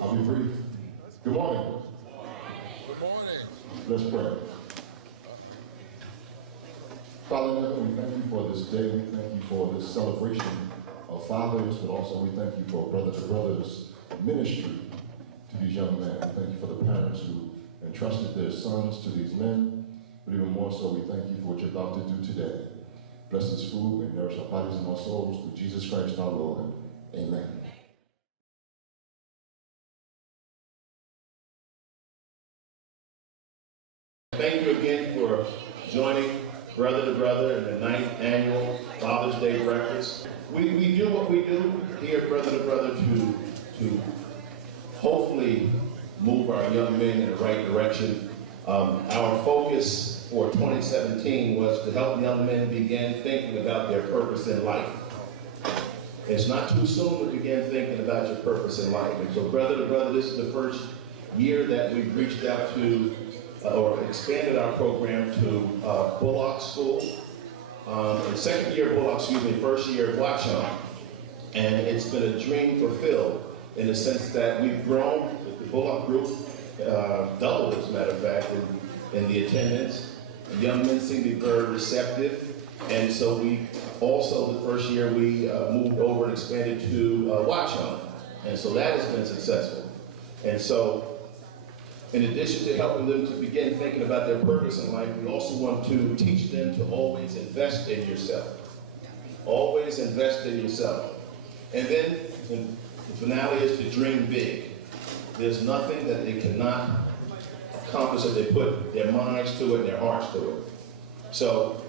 I'll be brief. Good morning. Good morning. Let's pray. Father in heaven, we thank you for this day. We thank you for this celebration of fathers, but also we thank you for Brother to Brothers ministry to these young men. We thank you for the parents who entrusted their sons to these men, but even more so, we thank you for what you're about to do today. Bless this food and nourish our bodies and our souls through Jesus Christ our Lord. Amen. Thank you again for joining Brother to Brother in the 9th annual Father's Day breakfast. We do what we do here at Brother to Brother to hopefully move our young men in the right direction. Our focus for 2017 was to help young men begin thinking about their purpose in life. It's not too soon to begin thinking about your purpose in life. And so Brother to Brother, this is the first year that we've reached out to or expanded our program to Bullock School. The second year of Bullock, first year of Watchung. And it's been a dream fulfilled in the sense that we've grown, the Bullock group doubled, as a matter of fact, in the attendance. The young men seem to be very receptive. And so we also, the first year, we moved over and expanded to Watchung. And so that has been successful. And so, in addition to helping them to begin thinking about their purpose in life, we also want to teach them to always invest in yourself. Always invest in yourself. And then the finale is to dream big. There's nothing that they cannot accomplish if they put their minds to it and their hearts to it. So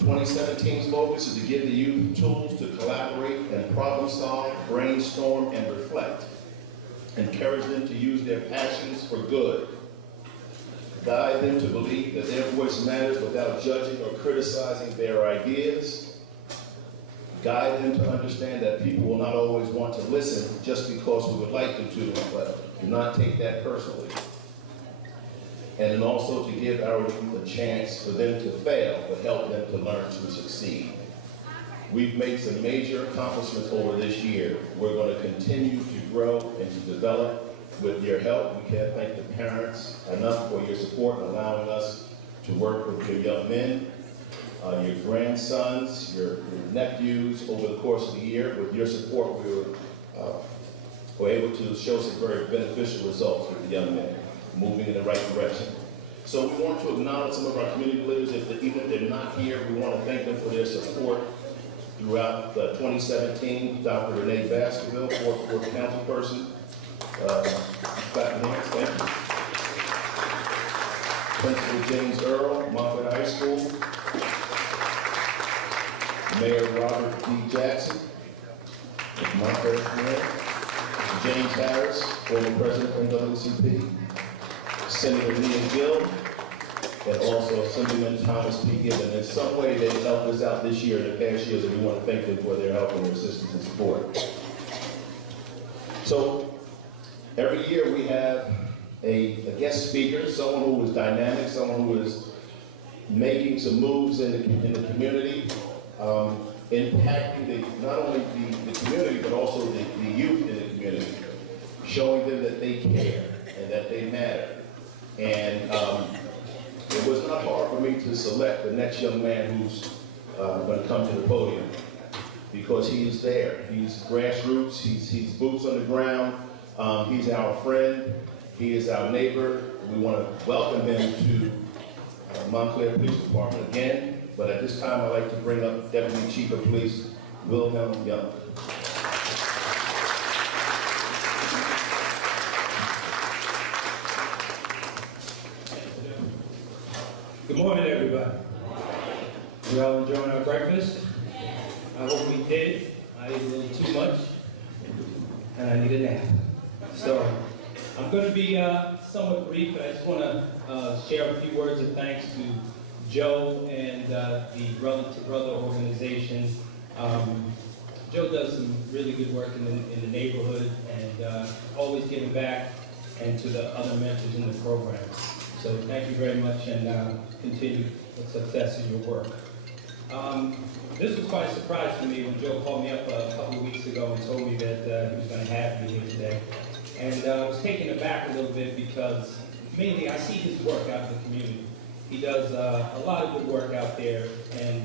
2017's focus is to give the youth tools to collaborate and problem solve, brainstorm, and reflect. Encourage them to use their passions for good. Guide them to believe that their voice matters without judging or criticizing their ideas. Guide them to understand that people will not always want to listen just because we would like them to, but do not take that personally. And then also to give our youth a chance for them to fail, but help them to learn to succeed. We've made some major accomplishments over this year. We're going to continue to grow and to develop with your help. We can't thank the parents enough for your support in allowing us to work with your young men, your grandsons, your nephews over the course of the year. With your support, we were able to show some very beneficial results with the young men, moving in the right direction. So we want to acknowledge some of our community leaders. Even if they're not here, we want to thank them for their support throughout 2017. Dr. Renee Baskerville, fourth council person. Thank you. Principal James Earl, Montclair High School. Mayor Robert D. Jackson, Montclair Mayor. James Harris, former president of NAACP. Senator Leah Gill, and also Assemblyman Thomas P. Gibbon. In some way, they've helped us out this year and the past years, and we want to thank them for their help and their assistance and support. So, every year we have a guest speaker, someone who is dynamic, someone who is making some moves in the community, impacting not only the community, but also the youth in the community, showing them that they care and that they matter. And it was not hard for me to select the next young man who's going to come to the podium, because he is there. He's grassroots, he's boots on the ground, he's our friend, he is our neighbor. We want to welcome him to Montclair Police Department again, but at this time I'd like to bring up Deputy Chief of Police Wilhelm Young. Good morning, everybody. We all enjoying our breakfast? I hope we did. I ate a little too much, and I need a nap. So I'm going to be somewhat brief, but I just want to share a few words of thanks to Joe and the Brother to Brother organization. Joe does some really good work in the neighborhood, and always giving back, and to the other mentors in the program. So thank you very much, and continue success in your work. This was quite a surprise for me when Joe called me up a couple of weeks ago and told me that he was going to have me here today. back a little bit because mainly I see his work out in the community. He does a lot of good work out there, and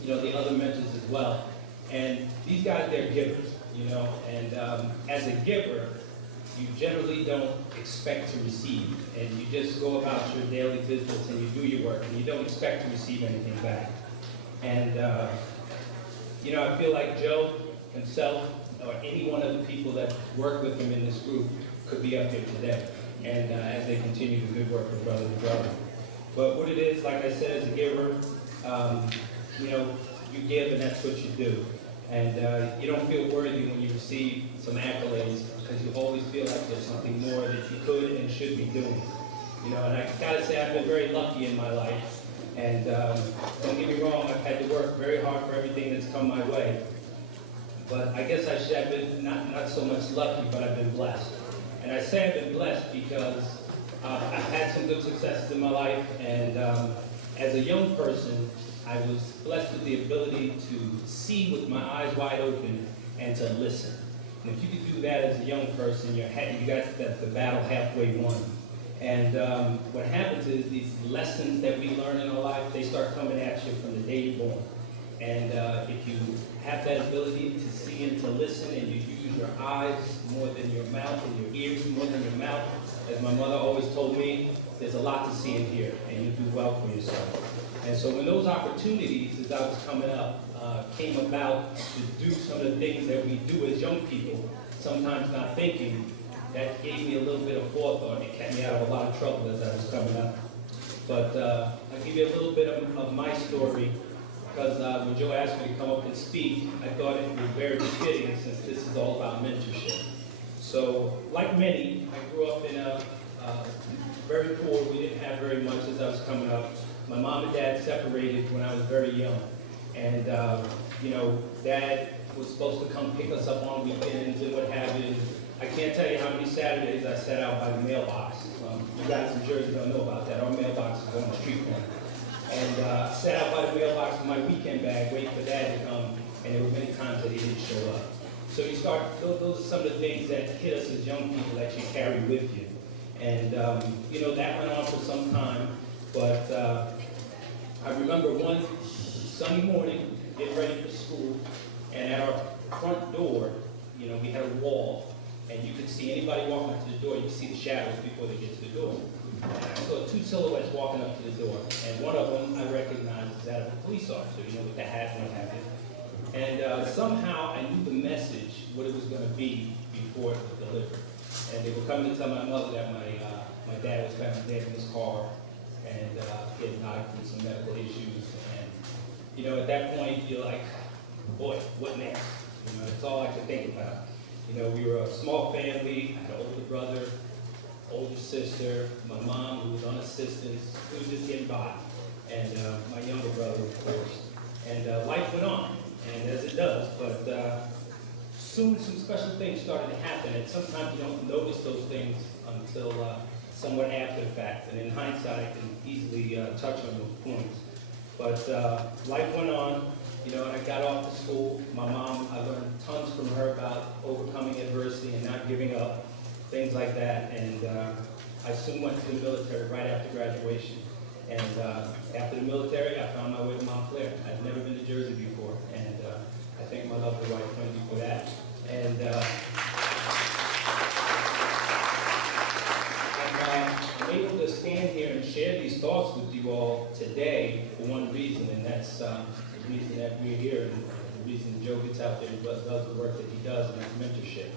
you know, the other mentors as well. And these guys, they're givers, you know, and as a giver, you generally don't expect to receive, and you just go about your daily business and you do your work, and you don't expect to receive anything back. And you know, I feel like Joe himself, or any one of the people that work with him in this group, could be up here today, and as they continue the good work of brother to brother. But what it is, like I said, as a giver, you know, you give and that's what you do. And you don't feel worthy when you receive some accolades because you always feel like there's something more that you could and should be doing. You know, and I gotta say I've been very lucky in my life. And don't get me wrong, I've had to work very hard for everything that's come my way. But I guess I should have been not so much lucky, but I've been blessed. And I say I've been blessed because I've had some good successes in my life, and as a young person, I was blessed with the ability to see with my eyes wide open and to listen. And if you could do that as a young person, you got the battle halfway won. And what happens is these lessons that we learn in our life, they start coming at you from the day you're born. And if you have that ability to see and to listen, and you use your eyes more than your mouth, and your ears more than your mouth, as my mother always told me, there's a lot to see and hear, and you do well for yourself. And so when those opportunities, as I was coming up, came about to do some of the things that we do as young people, sometimes not thinking, that gave me a little bit of forethought. It kept me out of a lot of trouble as I was coming up. But I'll give you a little bit of my story, because when Joe asked me to come up and speak, I thought it was very fitting since this is all about mentorship. So, like many, I grew up in a very poor. We didn't have very much as I was coming up. My mom and dad separated when I was very young. And, you know, Dad was supposed to come pick us up on weekends and what have you. I can't tell you how many Saturdays I sat out by the mailbox. You guys in Jersey don't know about that. Our mailbox is on the street corner. And sat out by the mailbox with my weekend bag, waiting for Dad to come, and there were many times that he didn't show up. So you start, those are some of the things that hit us as young people that you carry with you. And, you know, that went on for some time, but I remember one Sunday morning, getting ready for school, and at our front door, you know, we had a wall, and you could see anybody walking up to the door, you could see the shadows before they get to the door. And I saw two silhouettes walking up to the door, and one of them I recognized as that of a police officer, you know, with the hat and what have you. And somehow I knew the message, what it was going to be before it was delivered. And they were coming to tell my mother that my dad was found dead in his car, and he had died from some medical issues. And, you know, at that point, you're like, boy, what next? You know, that's all I could think about. You know, we were a small family. I had an older brother, older sister, my mom, who was on assistance, who was just getting by, and my younger brother, of course. And life went on, and as it does, but soon some special things started to happen, and sometimes you don't notice those things until somewhat after the fact, and in hindsight, I can easily touch on those points. But life went on, you know, and I got off to school. My mom, I learned tons from her about overcoming adversity and not giving up, things like that. And I soon went to the military right after graduation. And after the military, I found my way to Montclair. I'd never been to Jersey before, and I thank my lovely wife, Wendy, for that. And I'm able to stand here and share these thoughts with you all today for one reason, and that's the reason that we're here, and the reason Joe gets out there and does the work that he does, and that's mentorship.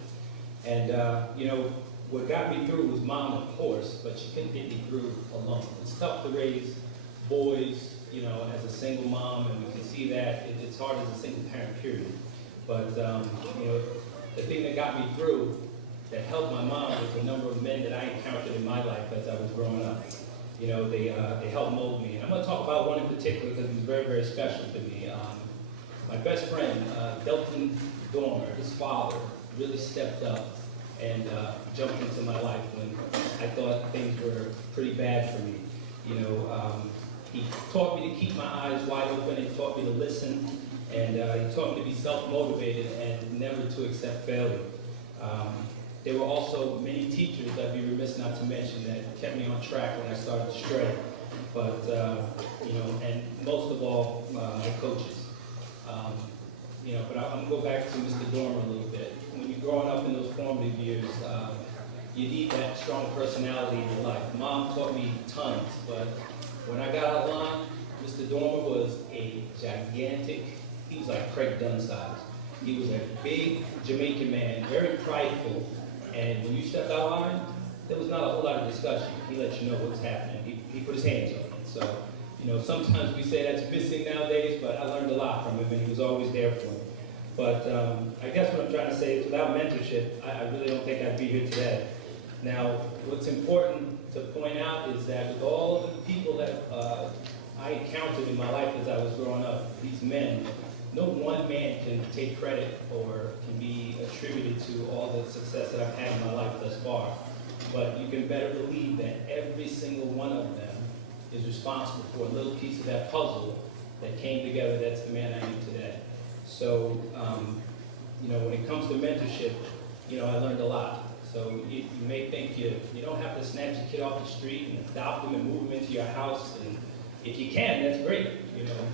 And, you know, what got me through was Mom, of course, but she couldn't get me through alone. It's tough to raise boys, you know, as a single mom, and we can see that it's hard as a single parent, period. But, you know, the thing that got me through, that helped my mom, was the number of men that I encountered in my life as I was growing up. You know, they helped mold me. And I'm going to talk about one in particular because he was very, very special to me. My best friend, Delton Dormer, his father, really stepped up and jumped into my life when I thought things were pretty bad for me. You know, he taught me to keep my eyes wide open, he taught me to listen, and he taught me to be self-motivated and never to accept failure. there were also many teachers, I'd be remiss not to mention, that kept me on track when I started to stray. But, you know, and most of all, my coaches. You know, but I'm gonna go back to Mr. Dormer a little bit. When you're growing up in those formative years, you need that strong personality in your life. Mom taught me tons, but when I got out of line, Mr. Dormer was a gigantic, he was like Craig Dunn size. He was a big Jamaican man, very prideful, and when you stepped out of line, there was not a whole lot of discussion. He let you know what's happening. He put his hands on it. So, you know, sometimes we say that's missing nowadays, but I learned a lot from him, and he was always there for me. But I guess what I'm trying to say is without mentorship, I really don't think I'd be here today. Now, what's important to point out is that with all the people that I encountered in my life as I was growing up, these men, no one man can take credit or can be attributed to all the success that I've had in my life thus far. But you can better believe that every single one of them is responsible for a little piece of that puzzle that came together that's the man I am today. So, you know, when it comes to mentorship, you know, I learned a lot. So you may think you don't have to snatch a kid off the street and adopt them and move them into your house. And if you can, that's great, you know.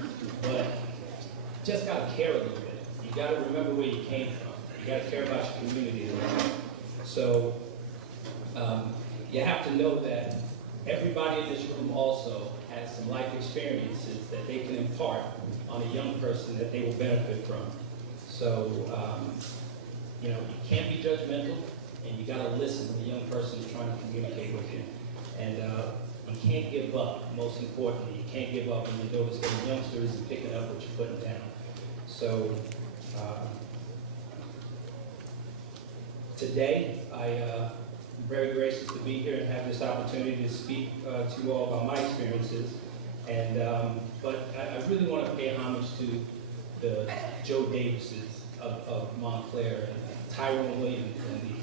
But you just got to care a little bit. You got to remember where you came from. You got to care about your community a little bit. So you have to know that everybody in this room also has some life experiences that they can impart on a young person that they will benefit from. So, you know, you can't be judgmental, and you got to listen when the young person is trying to communicate with you. And you can't give up, most importantly. You can't give up when you notice that a youngster isn't picking up what you're putting down. So, today, I'm very gracious to be here and have this opportunity to speak to you all about my experiences. And, but I really want to pay homage to the Joe Davises of Montclair, and Tyrone Williams, and the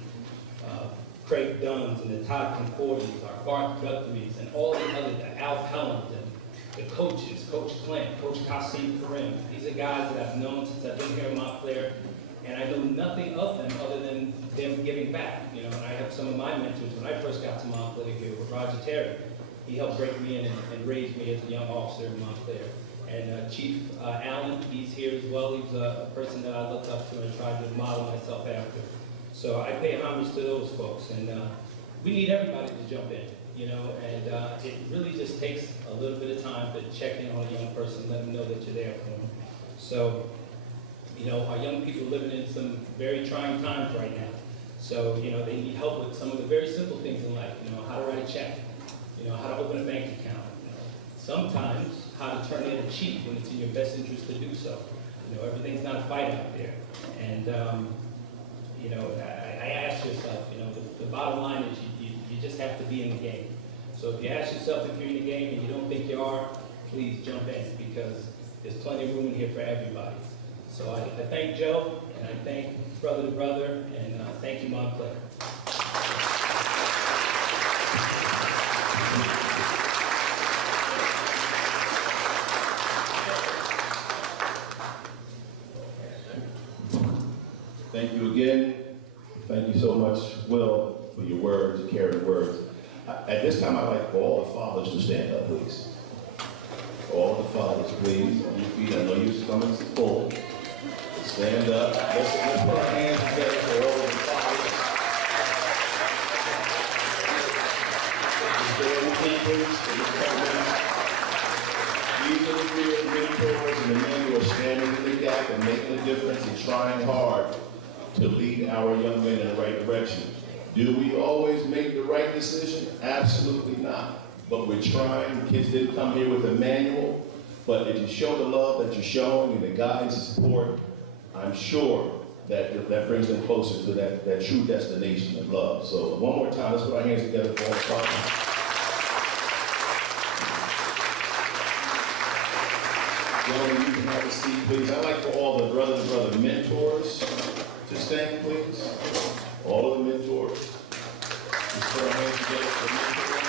Craig Dunns, and the Todd Confortis, our Bart Guthrie's, and all the other, the Al Pellins, and the coaches, Coach Clint, Coach Kasim Karim. These are guys that I've known since I've been here in Montclair, and I know nothing of them other than them giving back. You know, and I have some of my mentors when I first got to Montclair here with Roger Terry. He helped break me in and raise me as a young officer in Montclair. And Chief Allen, he's here as well. He's a person that I looked up to and tried to model myself after. So I pay homage to those folks. And we need everybody to jump in, you know, and it really just takes a little bit of time to check in on a young person, let them know that you're there for them. So, you know, our young people are living in some very trying times right now. So, you know, they need help with some of the very simple things in life, you know, how to write a check, you know, how to open a bank account, you know, sometimes how to turn in a cheat when it's in your best interest to do so. You know, everything's not a fight out there. And, you know, I ask yourself, you know, the bottom line is you just have to be in the game. So if you ask yourself if you're in the game and you don't think you are, please jump in, because there's plenty of room in here for everybody. So I thank Joe, and I thank Brother to Brother, and thank you, Montclair. Thank you again. Thank you so much, Will, for your words, caring words. At this time, I'd like for all the fathers to stand up, please. All the fathers, please, on your feet. I know your stomach's full. Stand up. Let's put our hands together for all the fathers. Is there anything, please, for this These are the real mentors and the men who are standing in the gap and making a difference and trying hard to lead our young men in the right direction. Do we always make the right decision? Absolutely not. But we're trying. Kids didn't come here with a manual. But if you show the love that you're showing and the guidance and support, I'm sure that brings them closer to that true destination of love. So one more time, let's put our hands together for all the fathers. Gentlemen, you can have a seat, please. I'd like for all the brother-to-brother mentors to stand, please. All of the mentors. Let's put our hands together for mentors.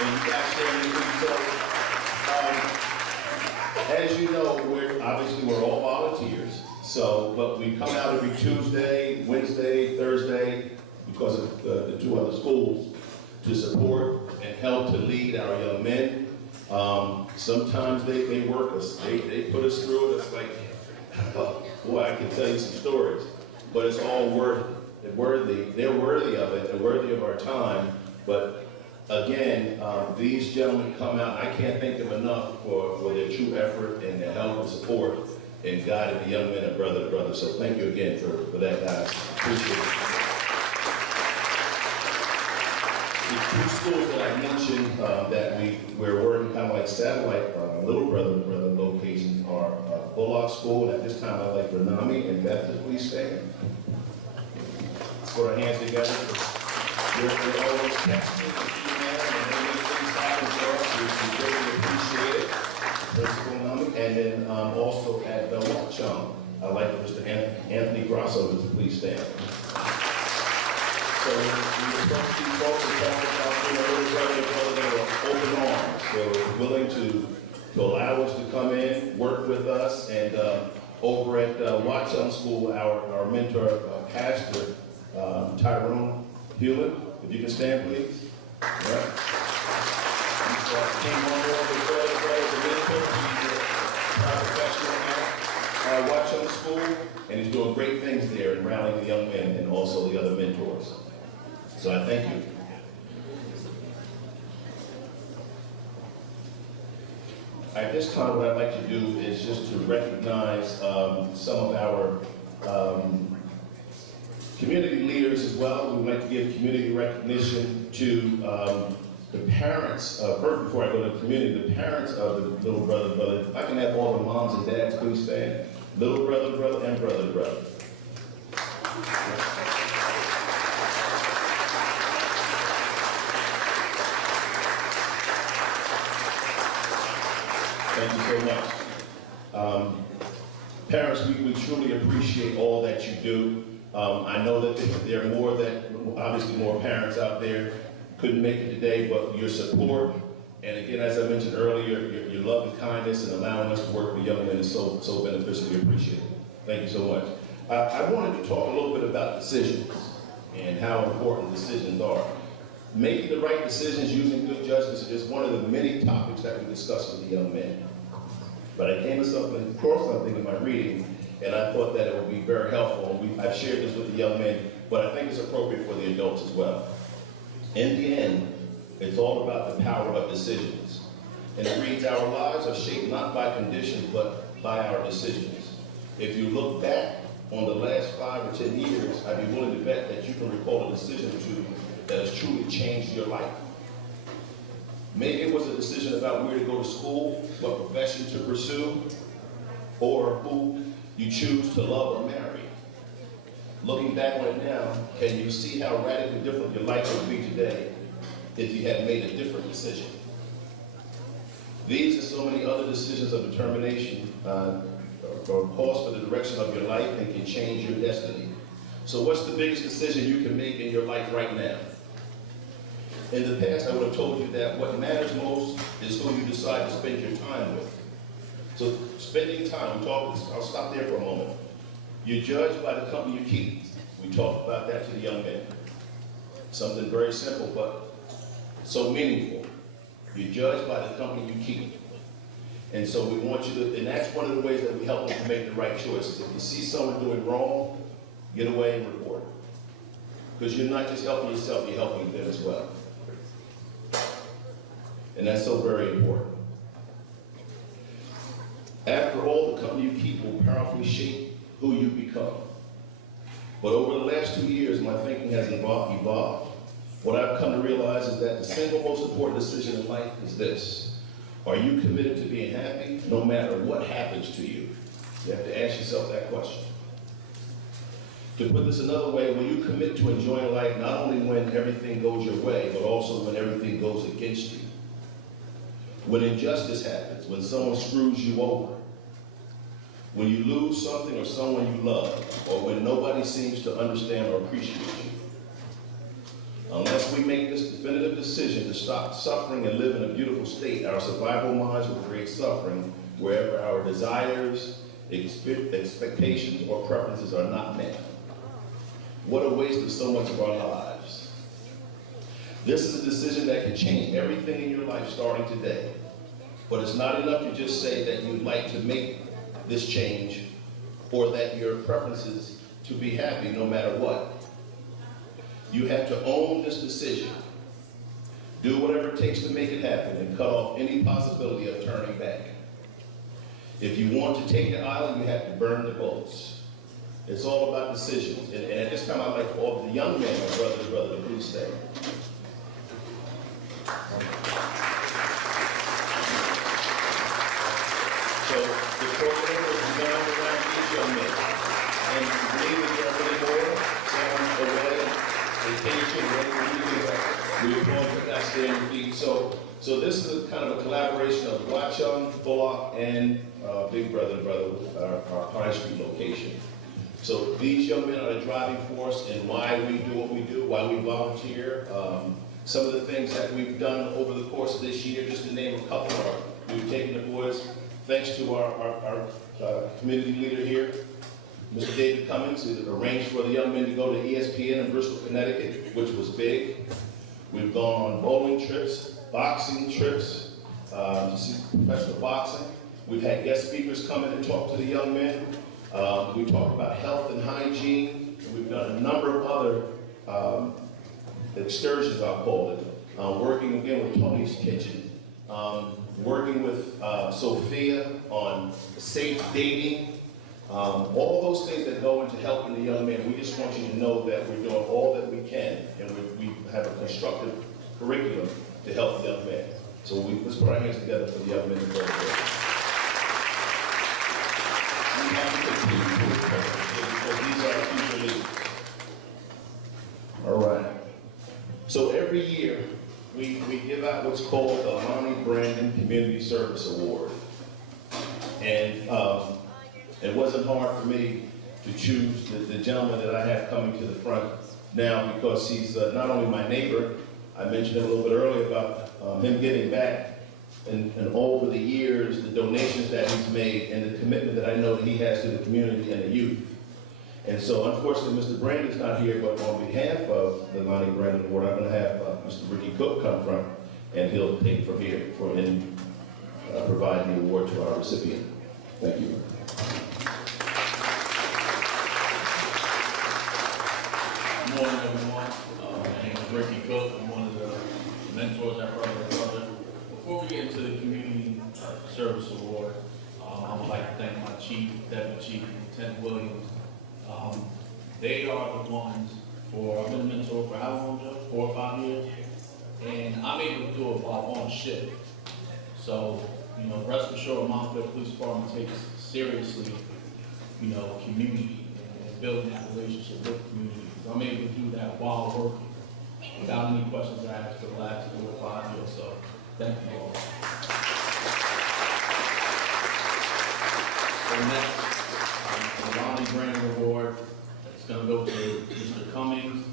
And you guys standing with me. So, as you know, we're all volunteers. So, but we come out every Tuesday, Wednesday, Thursday, because of the two other schools, to support and help to lead our young men. Sometimes they work us, they put us through it. It's like, boy, I can tell you some stories, but it's all worthy. They're worthy of it. They're worthy of our time. But again, these gentlemen come out. I can't thank them enough for their true effort and their help and support in guiding the young men and brother to brother. So thank you again for that, guys. Appreciate it. The two schools that I mentioned that we're working kind of like satellite little brother to brother locations are Bullock School, and at this time I like Renami and Baptist. Please stand. Let's put our hands together. They're always texting and emailing and making things happen for us. We really appreciate it. Principal Nami. And then also at Watchung, I'd like Mr. Anthony Grosso to please stand. So we approach these folks and talk about little brother that are open arms. They're willing to allow us to come in, work with us, and over at Watchung School, our mentor, Pastor Tyrone Hewlett, if you can stand, please. All right. He came on board with brother as a mentor. He's a professional at Watchung School, and he's doing great things there in rallying the young men and also the other mentors. So I thank you. At this time, what I'd like to do is just to recognize some of our community leaders as well. We'd like to give community recognition to the parents, first before I go to the community, the parents of the little brother, if I can have all the moms and dads please stand. Little brother, and brother. Thank you so much. Parents, we truly appreciate all that you do. I know that there are obviously more parents out there couldn't make it today, but your support, and again, as I mentioned earlier, your love and kindness and allowing us to work with young men is so beneficial. We appreciate it. Thank you so much. I wanted to talk a little bit about decisions and how important decisions are. Making the right decisions using good judgment is just one of the many topics that we discuss with the young men. But I came across something in my reading, and I thought that it would be very helpful. I've shared this with the young men, but I think it's appropriate for the adults as well. In the end, it's all about the power of decisions. And it reads, our lives are shaped not by conditions, but by our decisions. If you look back on the last 5 or 10 years, I'd be willing to bet that you can recall a decision or two that has truly changed your life. Maybe it was a decision about where to go to school, what profession to pursue, or who you choose to love or marry. Looking back on it now, can you see how radically different your life would be today if you had made a different decision? These and so many other decisions of determination are cause for the direction of your life and can change your destiny. So what's the biggest decision you can make in your life right now? In the past, I would have told you that what matters most is who you decide to spend your time with. So spending time, I'll stop there for a moment. You're judged by the company you keep. We talked about that to the young men. Something very simple, but so meaningful. You're judged by the company you keep. And so we want you to, and that's one of the ways that we help them to make the right choices. If you see someone doing wrong, get away and report it. Because you're not just helping yourself, you're helping them as well. And that's so very important. After all, the company you keep will powerfully shape who you become. But over the last 2 years, my thinking has evolved. What I've come to realize is that the single most important decision in life is this. Are you committed to being happy no matter what happens to you? You have to ask yourself that question. To put this another way, will you commit to enjoying life not only when everything goes your way, but also when everything goes against you? When injustice happens, when someone screws you over, when you lose something or someone you love, or when nobody seems to understand or appreciate you. Unless we make this definitive decision to stop suffering and live in a beautiful state, our survival minds will create suffering wherever our desires expectations or preferences are not met. What a waste of so much of our lives. This is a decision that can change everything in your life starting today. But it's not enough to just say that you'd like to make this change or that your preference is to be happy no matter what. You have to own this decision. Do whatever it takes to make it happen and cut off any possibility of turning back. If you want to take the island, you have to burn the boats. It's all about decisions. And at this time, I'd like for all the young men, my brother, to please stay. So the coordinator is going around these young men. And believe me, there are really more. Some away, vacation, we applaud for that standing feet. So this is a kind of a collaboration of Watchung, Bullock, and Big Brother, our High Street location. So these young men are the driving force in why we do what we do, why we volunteer. Some of the things that we've done over the course of this year, just to name a couple, we've taken the boys, thanks to our community leader here, Mr. David Cummings, who arranged for the young men to go to ESPN in Bristol, Connecticut, which was big. We've gone on bowling trips, boxing trips, to see professional boxing. We've had guest speakers come in and talk to the young men. We talked about health and hygiene. And we've done a number of other excursions, I'll call it. Working again with Tony's Kitchen. Working with Sophia on safe dating. All those things that go into helping the young men. We just want you to know that we're doing all that we can, and we have a constructive curriculum to help the young men. So let's put our hands together for the young men in Brother. We have to continue because these are our future leaders. All right. So every year, we give out what's called the Lonnie Brandon Community Service Award. And it wasn't hard for me to choose the gentleman that I have coming to the front now because he's not only my neighbor, I mentioned a little bit earlier about him giving back and over the years, the donations that he's made and the commitment that I know that he has to the community and the youth. And so unfortunately, Mr. Brandon's not here, but on behalf of the Lonnie Brandon Award, I'm going to have Mr. Ricky Cook come front and he'll take from here for him providing the award to our recipient. Thank you. Good morning, everyone. My name is Ricky Cook. I'm one of the mentors at Brother to Brother. Before we get into the Community Service Award, I would like to thank my chief, deputy chief, Lieutenant Williams. They are the ones I've been a mentor for how long, Joe? 4 or 5 years? And I'm able to do it while on shift. So, rest assured, Montclair Police Department takes seriously, community and building that relationship with the community. I'm able to do that while working without any questions asked for the last 4 or 5 years. So thank you all. So next, the Lonnie Brandon Award. It's going to go to Mr. Cummings.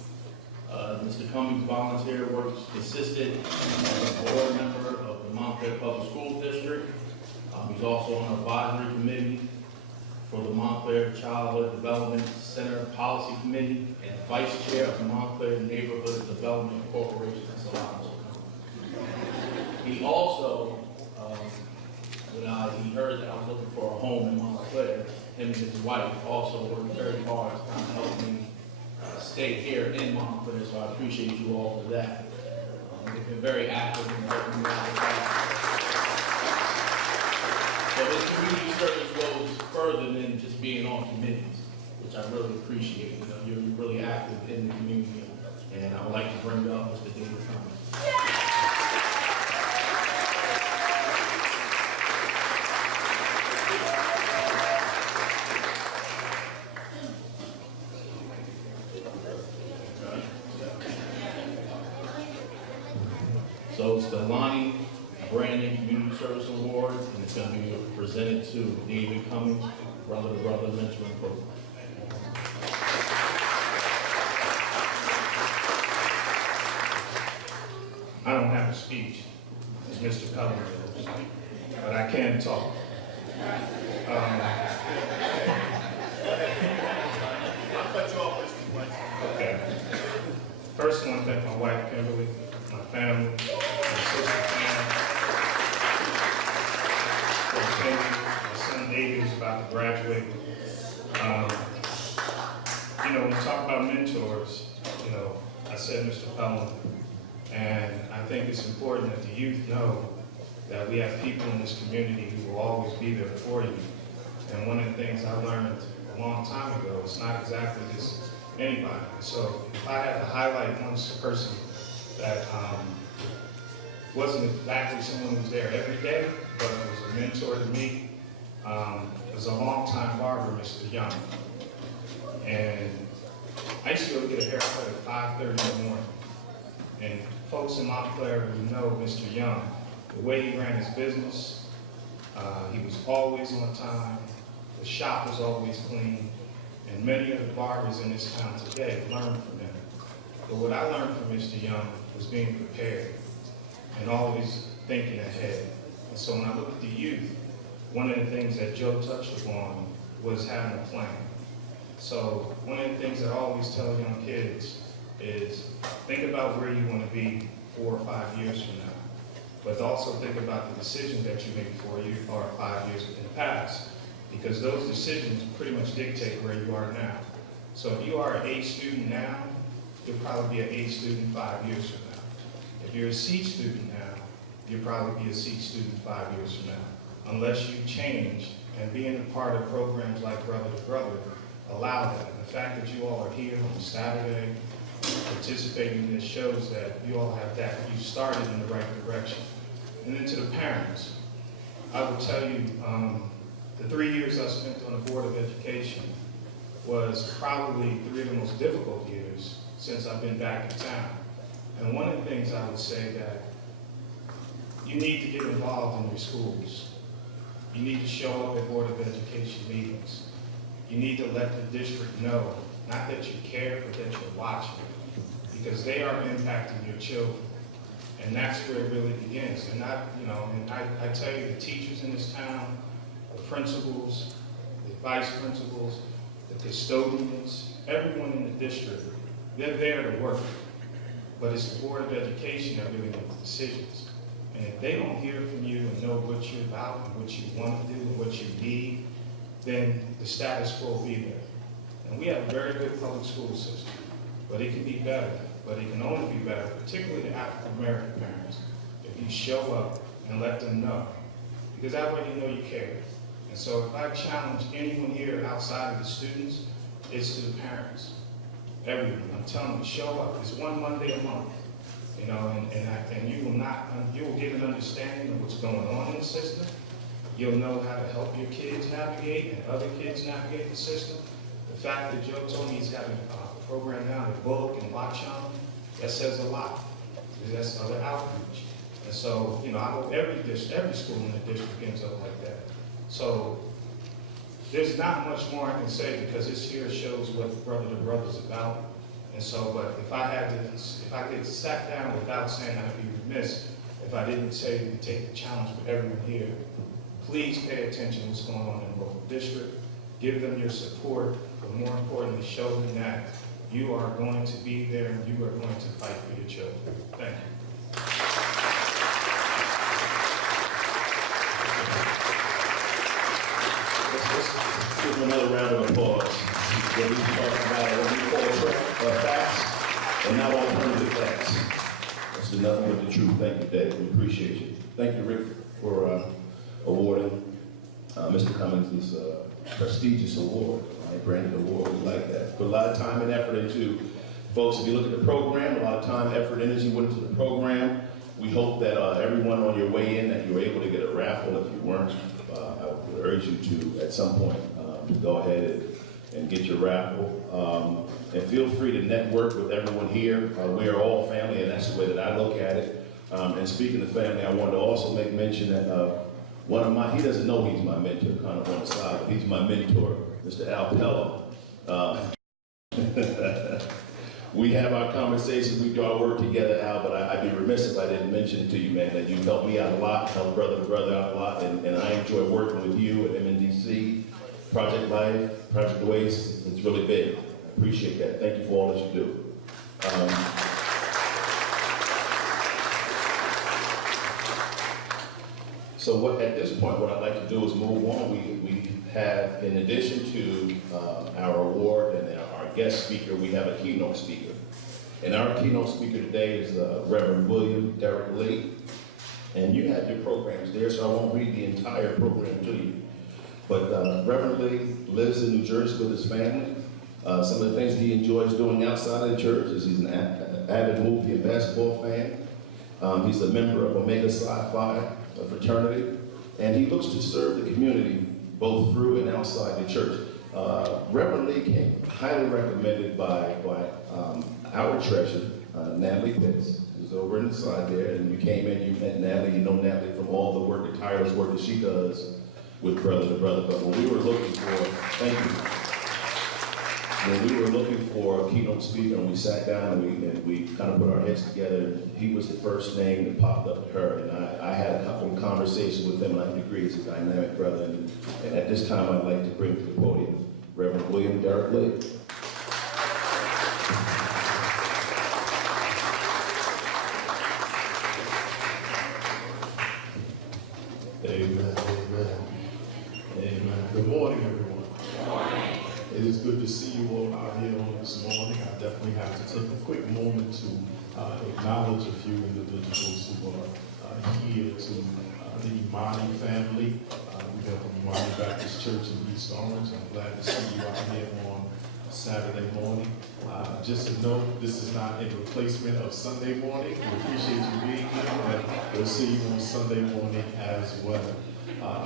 Mr. Cummings volunteer works consistent as a board member of the Montclair Public School District. He's also on an advisory committee for the Montclair Childhood Development Center Policy Committee and Vice Chair of the Montclair Neighborhood Development Corporation. That's a lot. He also, when he heard that I was looking for a home in Montclair, him and his wife also worked very hard to kind of help me stay here in Montclair, so I appreciate you all for that. They've been very active in helping me out with that. So this community service goes further than just being on committees, which I really appreciate. You're really active in the community, and I would like to bring up Mr. David Cummings. So it's the Lonnie Brandon Community Service Award, and it's going to be presented to David Cummings, Brother to Brother Mentoring Program. I don't have a speech, as Mr. Cummings does, but I can talk. graduate. You know, when we talk about mentors, you know, I said Mr. Pelham, and I think it's important that the youth know that we have people in this community who will always be there for you. And one of the things I learned a long time ago, it's not exactly just anybody. So if I had to highlight one person that wasn't exactly someone who was there every day, but was a mentor to me, was a longtime barber, Mr. Young. And I used to go get a haircut at 5:30 in the morning. And folks in Montclair who know Mr. Young, the way he ran his business, he was always on time, the shop was always clean, and many of the barbers in this town today learned from him. But what I learned from Mr. Young was being prepared and always thinking ahead. And so when I look at the youth, one of the things that Joe touched upon was having a plan. So one of the things that I always tell young kids is think about where you want to be 4 or 5 years from now, but also think about the decisions that you make 4 years or 5 years in the past, because those decisions pretty much dictate where you are now. So if you are an A student now, you'll probably be an A student 5 years from now. If you're a C student now, you'll probably be a C student 5 years from now, unless you change. And being a part of programs like Brother to Brother allow that. And the fact that you all are here on Saturday participating in this shows that you all have that, you started in the right direction. And then to the parents, I will tell you, the 3 years I spent on the Board of Education was probably 3 of the most difficult years since I've been back in town. And one of the things I would say that you need to get involved in your schools. You need to show up at Board of Education meetings. You need to let the district know, not that you care, but that you're watching, because they are impacting your children. And that's where it really begins. And I tell you, the teachers in this town, the principals, the vice principals, the custodians, everyone in the district, they're there to work. But it's the Board of Education that really makes decisions. And if they don't hear from you and know what you're about and what you want to do and what you need, then the status quo will be there. And we have a very good public school system, but it can be better. But it can only be better, particularly the African-American parents, if you show up and let them know. Because that way you know you care. And so if I challenge anyone here outside of the students, it's to the parents. Everyone. I'm telling you, show up. It's one Monday a month. You know, and you will get an understanding of what's going on in the system. You'll know how to help your kids navigate and other kids navigate the system. The fact that Joe told me he's got a program now to book and watch on, that says a lot. Because that's other outreach. And so, you know, I hope every school in the district ends up like that. So there's not much more I can say because this here shows what Brother to Brother is about. And so, but if I could sat down without saying I'd be remiss if I didn't say to take the challenge for everyone here. Please pay attention to what's going on in the local district. Give them your support, but more importantly, show them that you are going to be there and you are going to fight for your children. Thank you. Let's give them another round of applause. When we talk about what we call facts and not alternative facts. That's nothing but the truth. Thank you, Dave. We appreciate you. Thank you, Rick, for awarding Mr. Cummings' prestigious award, right? Branded award. We like that. Put a lot of time and effort into, folks, if you look at the program, a lot of time, effort, energy went into the program. We hope that everyone on your way in, that you were able to get a raffle. If you weren't, I would urge you to, at some point, go ahead and get your raffle. And feel free to network with everyone here. We are all family, and that's the way that I look at it. And speaking of family, I wanted to also make mention that one of my, he doesn't know he's my mentor, kind of on the side, but he's my mentor, Mr. Al Pello. We have our conversations, we do our work together, Al, but I'd be remiss if I didn't mention it to you, man, that you helped me out a lot, helped Brother to Brother out a lot, and I enjoy working with you at MNDC, Project Life, Project Oasis. It's really big. I appreciate that. Thank you for all that you do. So at this point, what I'd like to do is move on. We have, in addition to our award and our guest speaker, we have a keynote speaker. And our keynote speaker today is Reverend William Derek Lee. And you have your programs there, so I won't read the entire program to you. But Reverend Lee lives in New Jersey with his family. Some of the things he enjoys doing outside of the church is he's an avid movie and basketball fan. He's a member of Omega Psi Phi fraternity, and he looks to serve the community both through and outside the church. Reverend Lee came highly recommended by our treasurer, Natalie Pitts, who's over inside there, and you came in, you met Natalie, you know Natalie from all the work, the tireless work that she does with Brother to Brother. But when we were looking for, thank you. When we were looking for a keynote speaker and we sat down and we kind of put our heads together, he was the first name that popped up to her. And I had a couple of conversations with him, and I agree, he's a dynamic brother. And at this time, I'd like to bring to the podium Reverend William Derek Lee. Amen, amen, amen. Good morning, everyone. Good morning. It is good to see you all out here on this morning. I definitely have to take a quick moment to acknowledge a few individuals who are here to the Imani family. We have from Imani Baptist Church in East Orange. I'm glad to see you out here on Saturday morning. Just to note, this is not a replacement of Sunday morning. We appreciate you being here, and we'll see you on Sunday morning as well.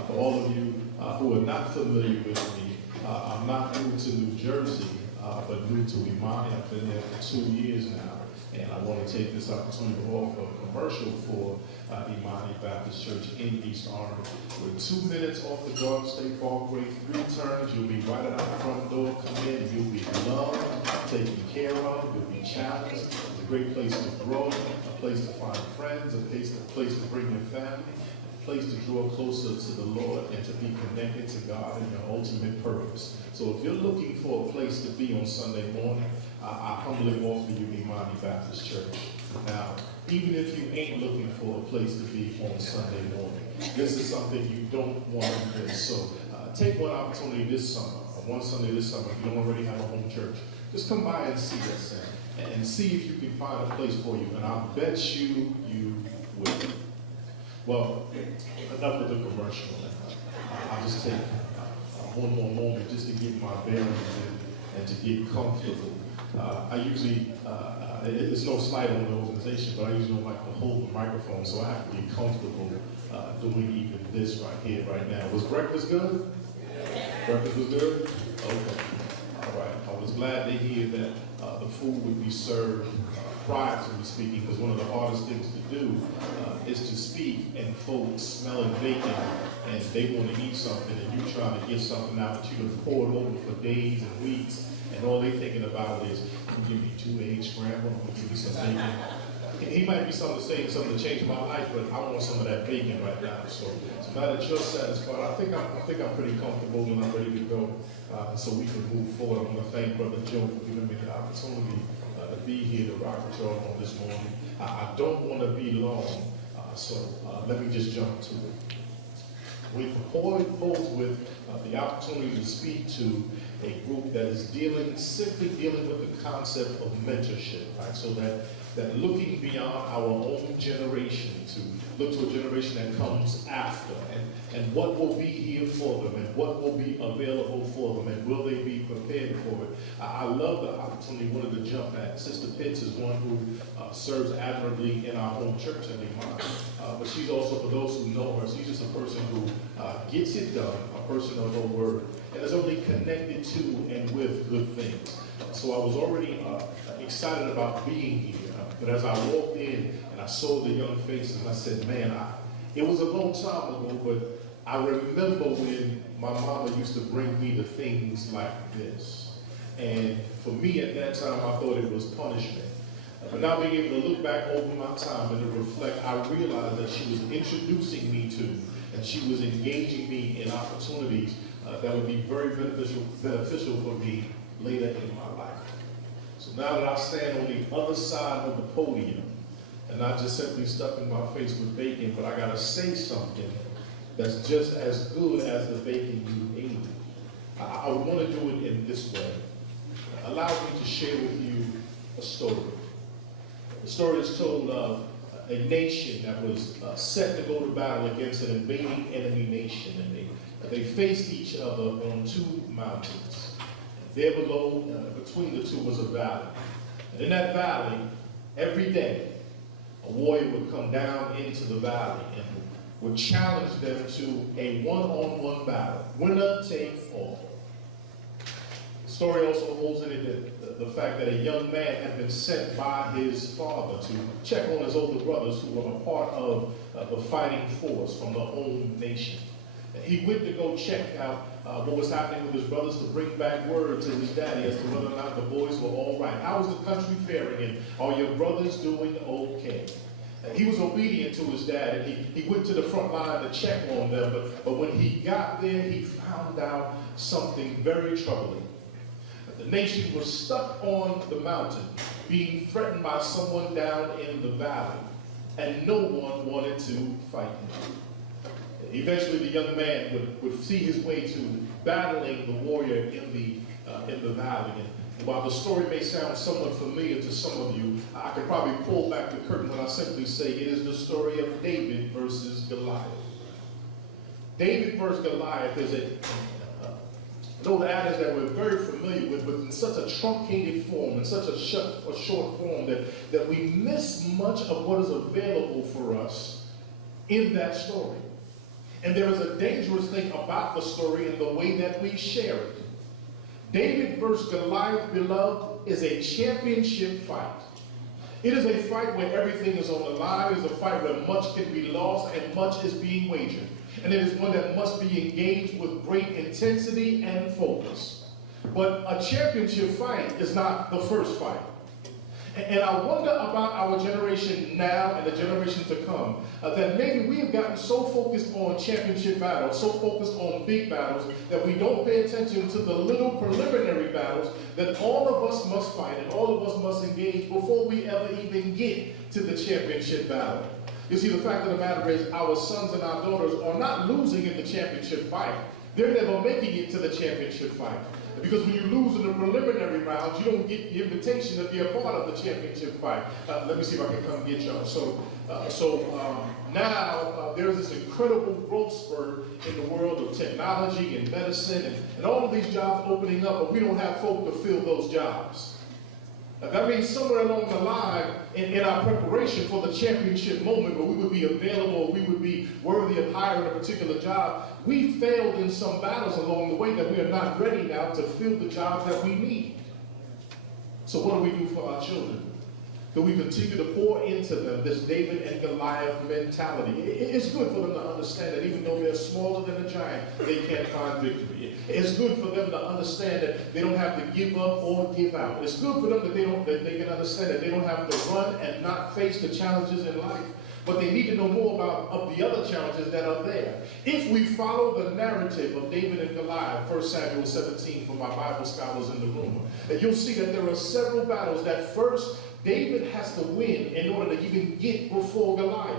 For all of you who are not familiar with me, I'm not new to New Jersey, but new to Imani. I've been there for 2 years now, and I want to take this opportunity to offer a commercial for Imani Baptist Church in East Orange. We're 2 minutes off the Garden State Parkway, 3 turns. You'll be right at our front door. Come in, you'll be loved, taken care of, you'll be challenged. It's a great place to grow, a place to find friends, a place to bring your family, place to draw closer to the Lord and to be connected to God and your ultimate purpose. So if you're looking for a place to be on Sunday morning, I humbly offer you Imani Baptist Church. Now, even if you ain't looking for a place to be on Sunday morning, this is something you don't want to miss. So take one opportunity this summer, one Sunday this summer, if you don't already have a home church, just come by and see us and see if you can find a place for you. And I'll bet you will. Well, enough with the commercial. I'll just take one more moment just to get my bearings and to get comfortable. I usually, it's no slight on the organization, but I usually don't like to hold the microphone, so I have to get comfortable doing even this right here, right now. Was breakfast good? Breakfast was good? Okay. All right. I was glad to hear that the food would be served prior to me speaking, because one of the hardest things to do is to speak and folks smelling bacon and they want to eat something and you trying to get something out that you've been poured over for days and weeks, and all they're thinking about is, give me 2 eggs scrambled, I'm gonna give you some bacon. He might be something to say, something to change my life, but I want some of that bacon right now. So now that you're satisfied, I think I'm pretty comfortable and I'm ready to go, so we can move forward. I want to thank Brother Joe for giving me the opportunity to be here to rock with y'all on this morning. I don't want to be long, so let me just jump to it. We proposed with the opportunity to speak to a group that is simply dealing with the concept of mentorship, right? So that looking beyond our own generation to look to a generation that comes after, and what will be here for them, and what will be available for them, and will they be prepared for it. I love the opportunity, wanted to jump at. Sister Pitts is one who serves admirably in our home church in Imani. But she's also, for those who know her, she's just a person who gets it done, a person of her word, and is only connected to and with good things. So I was already excited about being here. But as I walked in and I saw the young faces, I said, man, it was a long time ago, but I remember when my mama used to bring me to things like this. And for me at that time, I thought it was punishment. But now being able to look back over my time and to reflect, I realized that she was introducing me to, and she was engaging me in opportunities that would be very beneficial for me later in my life. So now that I stand on the other side of the podium, and not just simply stuffing my face with bacon, but I gotta say something, that's just as good as the bacon you ate. I want to do it in this way. Allow me to share with you a story. The story is told of a nation that was set to go to battle against an invading enemy nation, and they faced each other on two mountains. There below, between the two, was a valley. And in that valley, every day, a warrior would come down into the valley and would challenge them to a one-on-one battle, winner take all. The story also holds in it the fact that a young man had been sent by his father to check on his older brothers who were a part of the fighting force from the home nation. And he went to go check out what was happening with his brothers, to bring back word to his daddy as to whether or not the boys were all right. How was the country faring, and are your brothers doing okay? And he was obedient to his dad, and he went to the front line to check on them, but when he got there, he found out something very troubling. The nation was stuck on the mountain, being threatened by someone down in the valley, and no one wanted to fight him. Eventually, the young man would see his way to battling the warrior in the valley. And while the story may sound somewhat familiar to some of you, I could probably pull back the curtain when I simply say it is the story of David versus Goliath. David versus Goliath is an old adage that we're very familiar with, but in such a truncated form, in such a short form, that we miss much of what is available for us in that story. And there is a dangerous thing about the story in the way that we share it. David versus Goliath, beloved, is a championship fight. It is a fight where everything is on the line. It is a fight where much can be lost and much is being wagered. And it is one that must be engaged with great intensity and focus. But a championship fight is not the first fight. And I wonder about our generation now and the generation to come, that maybe we have gotten so focused on championship battles, so focused on big battles, that we don't pay attention to the little preliminary battles that all of us must fight and all of us must engage before we ever even get to the championship battle. You see, the fact of the matter is our sons and our daughters are not losing in the championship fight. They're never making it to the championship fight. Because when you lose in the preliminary rounds, you don't get the invitation to be a part of the championship fight. Let me see if I can come get y'all. Now there's this incredible growth spurt in the world of technology and medicine and all of these jobs opening up, but we don't have folk to fill those jobs. That means somewhere along the line in our preparation for the championship moment where we would be available, we would be worthy of hiring a particular job, we failed in some battles along the way that we are not ready now to fill the jobs that we need. So what do we do for our children? Do we continue to pour into them this David and Goliath mentality? It's good for them to understand that even though they're smaller than a giant, they can't find victory. It's good for them to understand that they don't have to give up or give out. It's good for them that they can understand that they don't have to run and not face the challenges in life. But they need to know more about the other challenges that are there. If we follow the narrative of David and Goliath, 1 Samuel 17 for my Bible scholars in the room, you'll see that there are several battles that first David has to win in order to even get before Goliath.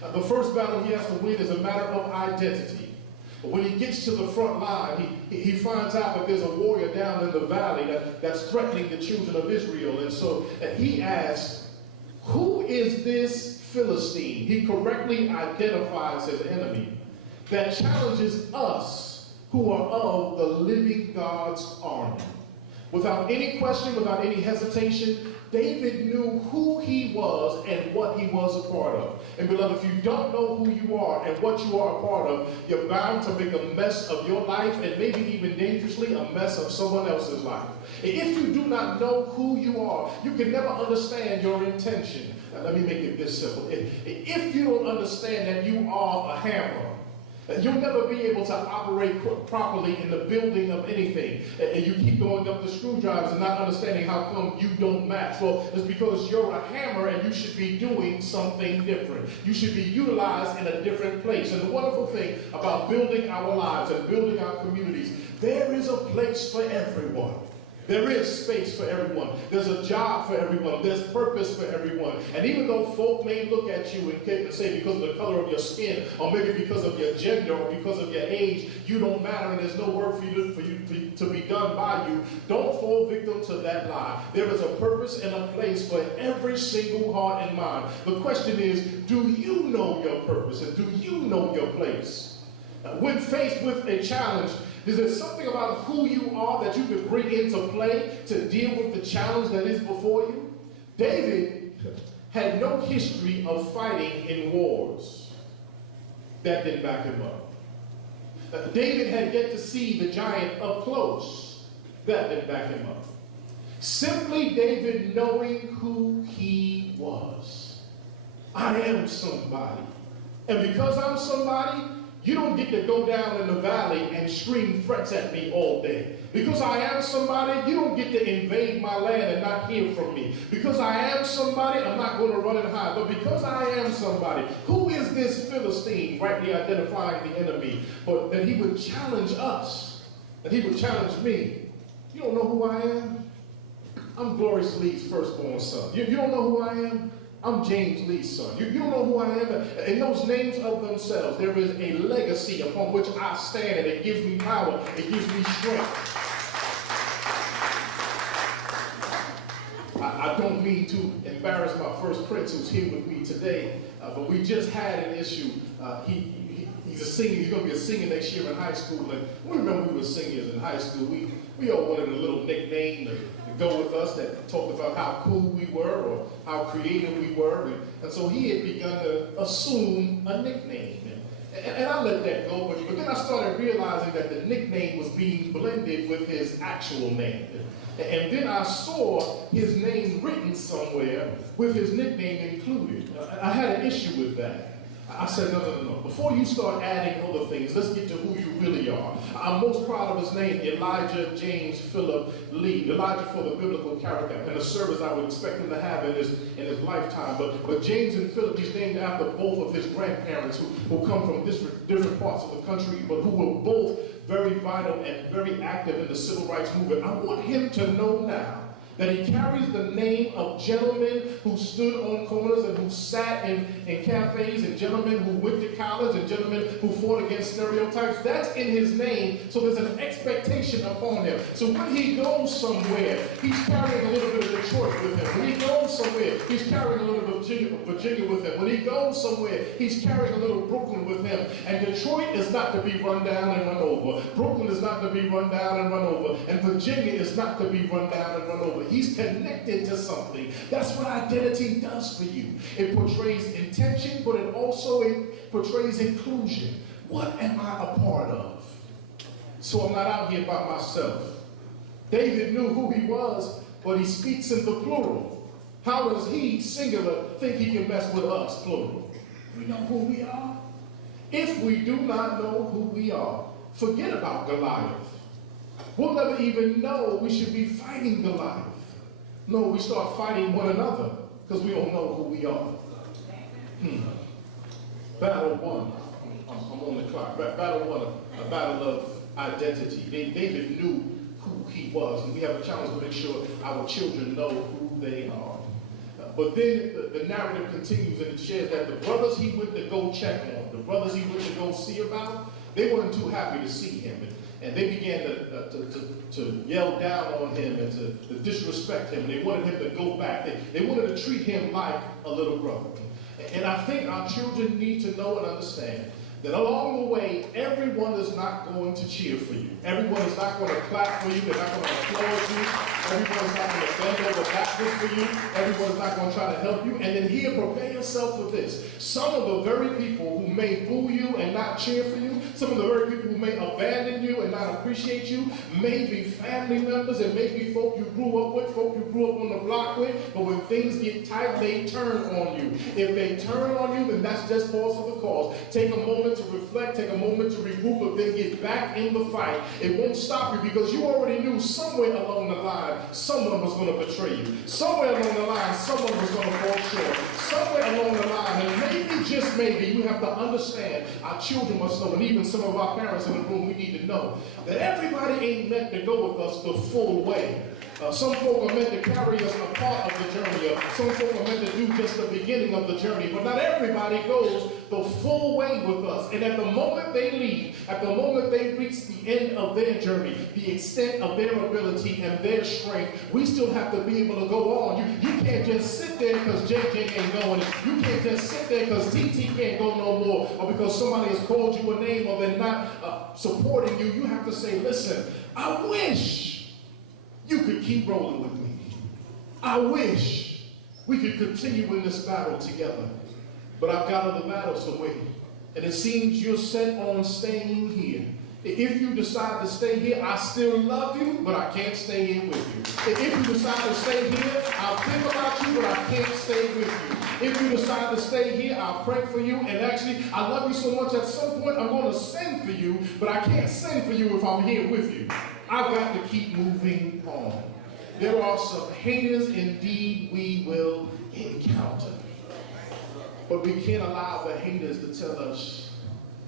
The first battle he has to win is a matter of identity. When he gets to the front line, he finds out that there's a warrior down in the valley that's threatening the children of Israel. And so he asks, who is this Philistine? He correctly identifies his enemy that challenges us who are of the living God's army. Without any question, without any hesitation, David knew who he was and what he was a part of. And beloved, if you don't know who you are and what you are a part of, you're bound to make a mess of your life and maybe even dangerously a mess of someone else's life. If you do not know who you are, you can never understand your intention. Now, let me make it this simple. If you don't understand that you are a hammer, you'll never be able to operate properly in the building of anything. And you keep going up the screwdrivers and not understanding how come you don't match. Well, it's because you're a hammer and you should be doing something different. You should be utilized in a different place. And the wonderful thing about building our lives and building our communities, there is a place for everyone. There is space for everyone. There's a job for everyone. There's purpose for everyone. And even though folk may look at you and say because of the color of your skin, or maybe because of your gender, or because of your age, you don't matter and there's no work for you to be done by you, don't fall victim to that lie. There is a purpose and a place for every single heart and mind. The question is, do you know your purpose and do you know your place? When faced with a challenge, is there something about who you are that you could bring into play to deal with the challenge that is before you? David had no history of fighting in wars. That didn't back him up. David had yet to see the giant up close. That didn't back him up. Simply David knowing who he was. I am somebody. And because I'm somebody, you don't get to go down in the valley and scream threats at me all day. Because I am somebody, you don't get to invade my land and not hear from me. Because I am somebody, I'm not going to run and hide. But because I am somebody, who is this Philistine, rightly identifying the enemy, but that he would challenge us, that he would challenge me? You don't know who I am? I'm Gloris Lee's firstborn son. You don't know who I am? I'm James Lee's son. You don't know who I am? In those names of themselves, there is a legacy upon which I stand, and it gives me power, it gives me strength. I don't mean to embarrass my first prince who's here with me today, but we just had an issue. He's a singer. He's going to be a singer next year in high school. And we remember we were singers in high school. We all wanted a little nickname to go with us that talked about how cool we were or how creative we were. And so he had begun to assume a nickname. And I let that go, but then I started realizing that the nickname was being blended with his actual name. And then I saw his name written somewhere with his nickname included. I had an issue with that. I said, no. Before you start adding other things, let's get to who you really are. I'm most proud of his name, Elijah James Philip Lee. Elijah for the biblical character and the service I would expect him to have in his lifetime. But James and Philip, he's named after both of his grandparents who come from different parts of the country, but who were both very vital and very active in the civil rights movement. I want him to know now that he carries the name of gentlemen who stood on corners and who sat in cafes, and gentlemen who went to college, and gentlemen who fought against stereotypes. That's in his name, so there's an expectation upon him. So when he goes somewhere, he's carrying a little bit of Detroit with him. When he goes somewhere, he's carrying a little bit of Virginia with him. When he goes somewhere, he's carrying a little Brooklyn with him. And Detroit is not to be run down and run over. Brooklyn is not to be run down and run over. And Virginia is not to be run down and run over. He's connected to something. That's what identity does for you. It portrays intention, but it also portrays inclusion. What am I a part of? So I'm not out here by myself. David knew who he was, but he speaks in the plural. How does he, singular, think he can mess with us, plural? We know who we are. If we do not know who we are, forget about Goliath. We'll never even know we should be fighting Goliath. No, we start fighting one another because we don't know who we are. Battle one. I'm on the clock. Battle one, a battle of identity. David knew who he was, and we have a challenge to make sure our children know who they are. But then the narrative continues, and it shares that the brothers he went to go check on, the brothers he went to go see about, they weren't too happy to see him. And they began to yell down on him and to disrespect him. They wanted him to go back. They wanted to treat him like a little brother. And I think our children need to know and understand that along the way, everyone is not going to cheer for you. Everyone is not going to clap for you. They're not going to applaud you. Everyone is not going to bend over backwards for you. Everyone is not going to try to help you. And then here, prepare yourself for this. Some of the very people who may boo you and not cheer for you, some of the very people who may abandon you and not appreciate you, may be family members and may be folk you grew up with, folk you grew up on the block with, but when things get tight, they turn on you. If they turn on you, then that's just cause for the cause. Take a moment to reflect, take a moment to regroup, but then get back in the fight. It won't stop you because you already knew somewhere along the line someone was going to betray you. Somewhere along the line someone was going to fall short. Somewhere along the line, and maybe, just maybe, you have to understand, our children must know, and even some of our parents in the room, we need to know that everybody ain't meant to go with us the full way. Some folk are meant to carry us a part of the journey. Some folk are meant to do just the beginning of the journey. But not everybody goes the full way with us. And at the moment they leave, at the moment they reach the end of their journey, the extent of their ability and their strength, we still have to be able to go on. You can't just sit there because JJ ain't going. You can't just sit there because TT can't go no more, or because somebody has called you a name or they're not supporting you. You have to say, listen, I wish you could keep rolling with me. I wish we could continue in this battle together. But I've got other battles to win. And it seems you're set on staying here. If you decide to stay here, I still love you, but I can't stay here with you. If you decide to stay here, I'll think about you, but I can't stay with you. If you decide to stay here, I'll pray for you. And actually, I love you so much, at some point I'm going to send for you, but I can't send for you if I'm here with you. I've got to keep moving on. There are some haters indeed we will encounter. But we can't allow the haters to tell us,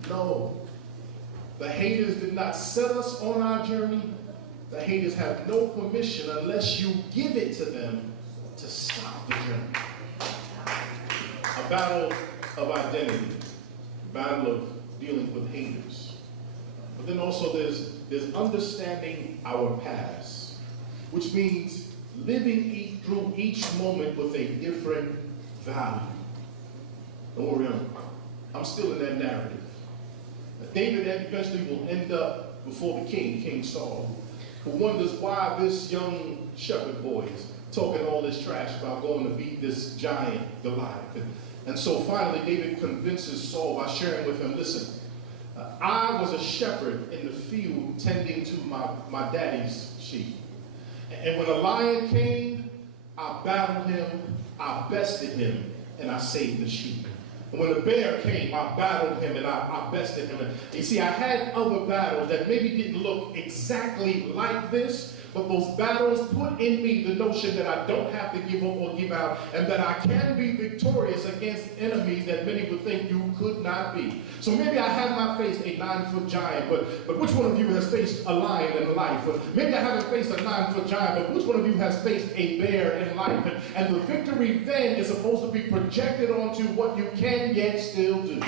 no. The haters did not set us on our journey. The haters have no permission unless you give it to them to stop the journey. A battle of identity, a battle of dealing with haters. But then also there's understanding our past, which means living through each moment with a different value. Don't worry, I'm still in that narrative. David eventually will end up before the king, King Saul, who wonders why this young shepherd boy is talking all this trash about going to beat this giant Goliath. And so finally David convinces Saul by sharing with him, listen, I was a shepherd in the field tending to my daddy's sheep. And when a lion came, I battled him, I bested him, and I saved the sheep. And when the bear came, I battled him and I bested him. And you see, I had other battles that maybe didn't look exactly like this, but those battles put in me the notion that I don't have to give up or give out, and that I can be victorious against enemies that many would think you could not be. So maybe I have not faced a 9-foot giant, but which one of you has faced a lion in life? Maybe I haven't faced a 9-foot giant, but which one of you has faced a bear in life? And the victory then is supposed to be projected onto what you can yet still do.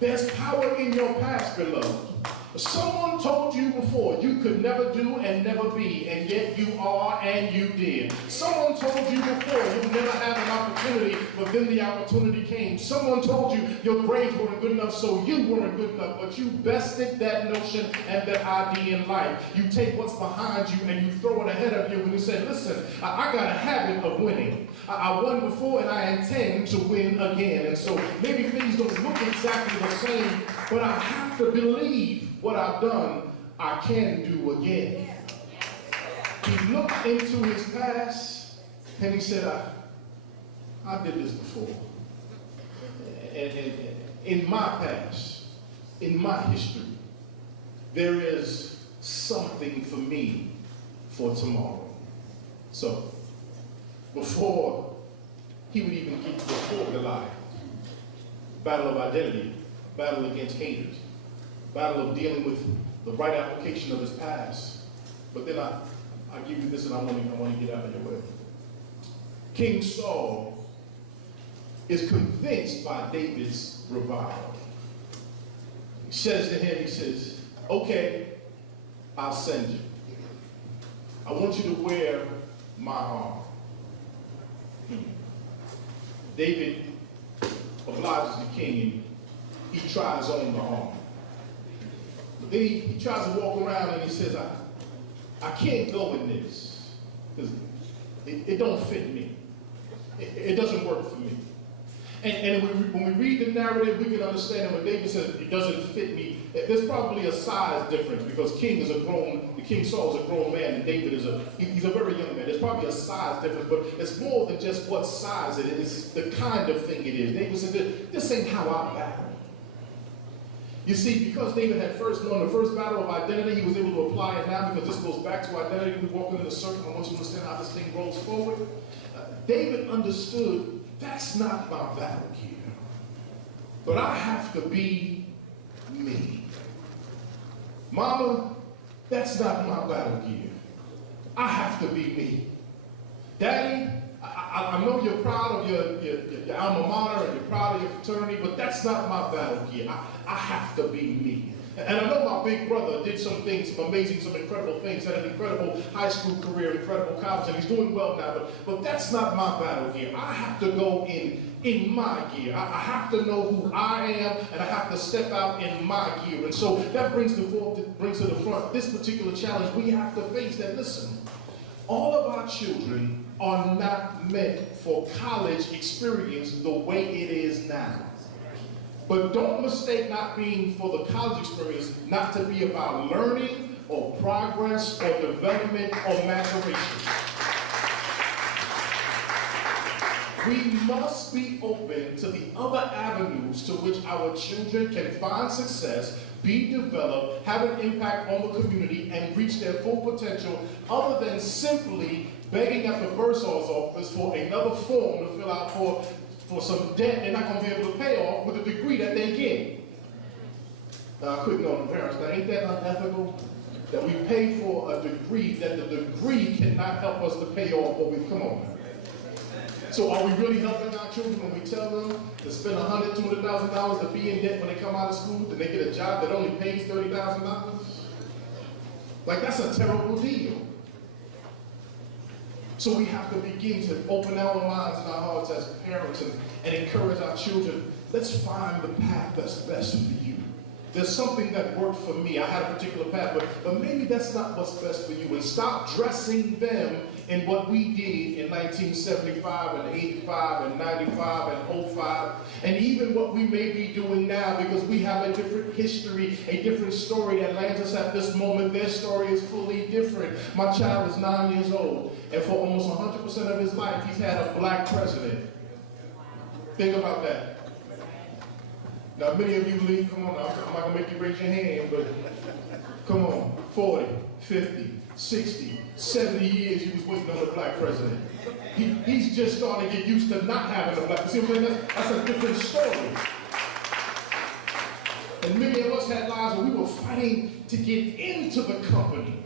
There's power in your past, beloved. Someone told you before you could never do and never be, and yet you are and you did. Someone told you before you'd never have an opportunity, but then the opportunity came. Someone told you your grades weren't good enough, so you weren't good enough, but you bested that notion and that idea in life. You take what's behind you and you throw it ahead of you, and you say, listen, I got a habit of winning. I won before and I intend to win again. And so maybe things don't look exactly the same, but I have to believe what I've done, I can do again. He looked into his past and he said, I did this before. And in my past, in my history, there is something for me for tomorrow. So, before he would even get before Goliath, battle of identity, battle against haters, battle of dealing with the right application of his past. But then I give you this, and I want to get out of your way. King Saul is convinced by David's revival. He says to him, he says, okay, I'll send you. I want you to wear my armor. David obliges the king, and he tries on the armor. But then he tries to walk around and he says, I can't go in this because it don't fit me. It doesn't work for me. And when we read the narrative, we can understand that when David says it doesn't fit me, there's probably a size difference because King Saul is a grown man and David he's a very young man. There's probably a size difference, but it's more than just what size it is. It's the kind of thing it is. David said, this ain't how I battle. You see, because David had won the first battle of identity, he was able to apply it now because this goes back to identity. We're walking in a circle. I want you to understand how this thing rolls forward. David understood that's not my battle gear, but I have to be me. Mama, that's not my battle gear, I have to be me. Daddy, I know you're proud of your alma mater and you're proud of your fraternity, but that's not my battle gear. I have to be me. And I know my big brother did some things, some amazing, some incredible things, had an incredible high school career, incredible college, and he's doing well now, but that's not my battle gear. I have to go in my gear. I have to know who I am, and I have to step out in my gear. And so that brings to the front this particular challenge we have to face that, listen, all of our children are not meant for college experience the way it is now. But don't mistake not being for the college experience not to be about learning or progress or development or maturation. We must be open to the other avenues to which our children can find success, be developed, have an impact on the community, and reach their full potential, other than simply begging at the bursar's office for another form to fill out for some debt they're not going to be able to pay off with a degree that they get. Now, I quit on the parents. Now, ain't that unethical? That we pay for a degree that the degree cannot help us to pay off what we come on. So are we really helping our children when we tell them to spend $100,000, $200,000 to be in debt when they come out of school, then they get a job that only pays $30,000? Like, that's a terrible deal. So we have to begin to open our minds and our hearts as parents and encourage our children. Let's find the path that's best for you. There's something that worked for me. I had a particular path, but maybe that's not what's best for you. And stop dressing them in what we did in 1975 and 85 and 95 and 05, and even what we may be doing now, because we have a different history, a different story that lands us at this moment. Their story is fully different. My child is 9 years old, and for almost 100% of his life, he's had a black president. Think about that. Now, many of you believe, come on, I'm not going to make you raise your hand, but come on, 40, 50, 60, 70 years he was waiting on a black president. He's just starting to get used to not having a black president. See what I'm saying? That's a different story. And many of us had lives where we were fighting to get into the company.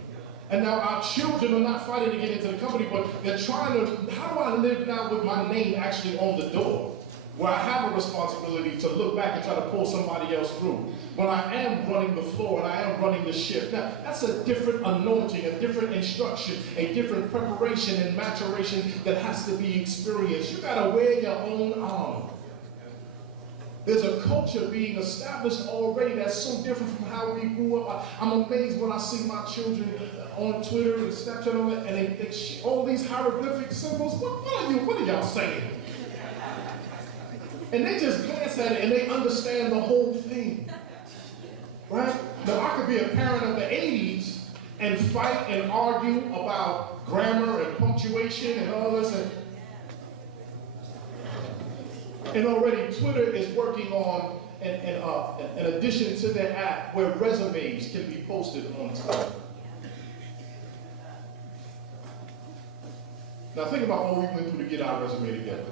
And now our children are not fighting to get into the company, but they're trying to, how do I live now with my name actually on the door? Where I have a responsibility to look back and try to pull somebody else through. When I am running the floor and I am running the shift. Now, that's a different anointing, a different instruction, a different preparation and maturation that has to be experienced. You gotta wear your own armor. There's a culture being established already that's so different from how we grew up. I'm amazed when I see my children on Twitter and Snapchat and all that, and they all these hieroglyphic symbols. What are y'all saying? And they just glance at it and they understand the whole thing, right? Now, I could be a parent of the 80s and fight and argue about grammar and punctuation and all this. And already Twitter is working on an addition to their app where resumes can be posted on Twitter. Now think about what we went through to get our resume together.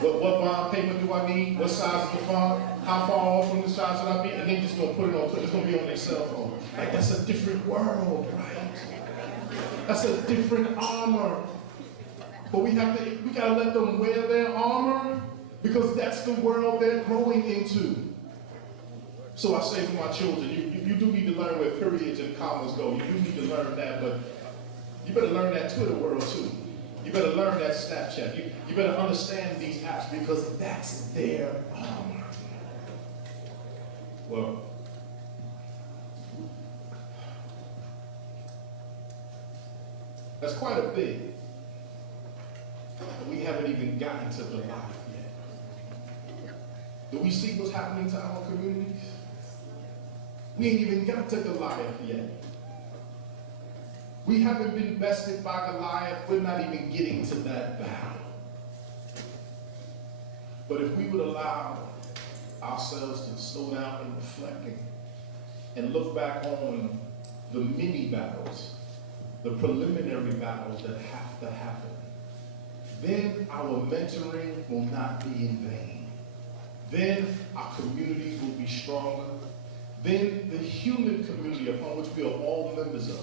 What bond payment do I need? What size is the font? How far off from the size should I be? And then just gonna put it on Twitter. It's gonna be on their cell phone. Like, that's a different world, right? That's a different armor. But we gotta let them wear their armor because that's the world they're growing into. So I say to my children, you do need to learn where periods and commas go. You do need to learn that, but you better learn that Twitter world too. You better learn that Snapchat. You better understand these apps because that's their armor. Well, that's quite a bit. And we haven't even gotten to the life yet. Do we see what's happening to our communities? We ain't even got to Goliath yet. We haven't been bested by Goliath. We're not even getting to that battle. But if we would allow ourselves to slow down and reflect and look back on the mini battles, the preliminary battles that have to happen, then our mentoring will not be in vain. Then our communities will be stronger. then the human community upon which we are all members of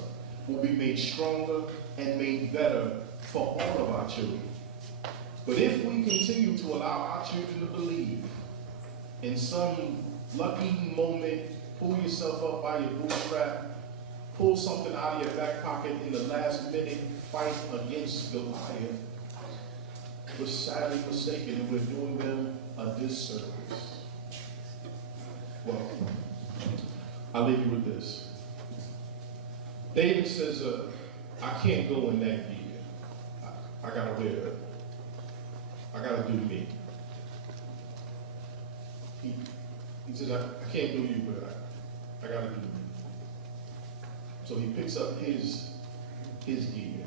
will be made stronger and made better for all of our children. But if we continue to allow our children to believe in some lucky moment, pull yourself up by your bootstrap, pull something out of your back pocket in the last minute, fight against Goliath, we're sadly mistaken and we're doing them a disservice. Well, I'll leave you with this. David says, I can't go in that gear. I gotta wear it. I gotta do me. He says, I can't do you, but I gotta do me. So he picks up his gear.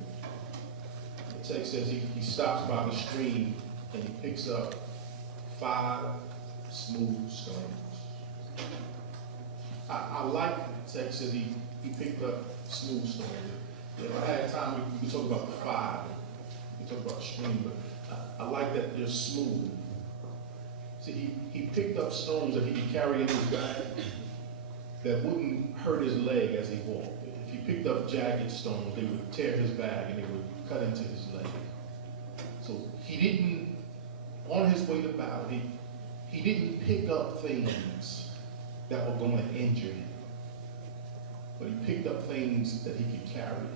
The text says he stops by the stream and he picks up 5 smooth stones. I like the text says he picked up smooth stones. You know, I had time, we could talk about the 5, we could talk about the stream, but I like that they're smooth. See, he picked up stones that he could carry in his bag that wouldn't hurt his leg as he walked. If he picked up jagged stones, they would tear his bag and they would cut into his leg. So he didn't, on his way to battle, he didn't pick up things that were going to injure him. But he picked up things that he could carry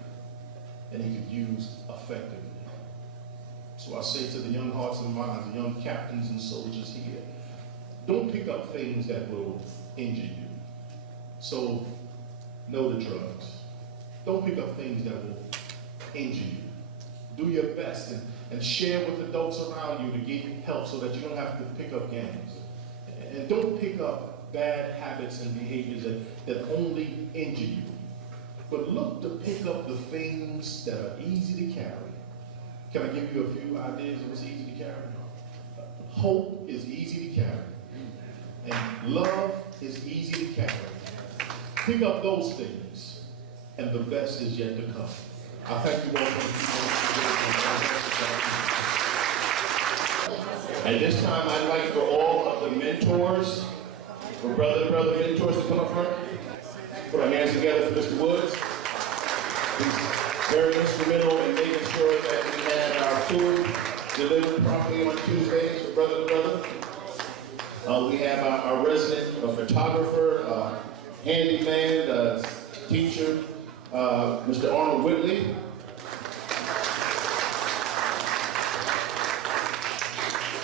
and he could use effectively. So I say to the young hearts and minds, the young captains and soldiers here, don't pick up things that will injure you. So no to drugs. Don't pick up things that will injure you. Do your best and share with adults around you to get help so that you don't have to pick up gangs. And don't pick up bad habits and behaviors that only injure you. But look to pick up the things that are easy to carry. Can I give you a few ideas of what's easy to carry? Hope is easy to carry. And love is easy to carry. Pick up those things, and the best is yet to come. I thank you all for At this time, I'd like for all of the mentors, for brother mentors to come up front. Put our hands together for Mr. Woods. He's very instrumental in making sure that we had our food delivered properly on Tuesdays for brother to brother. We have our resident photographer, handyman, teacher, Mr. Arnold Whitley.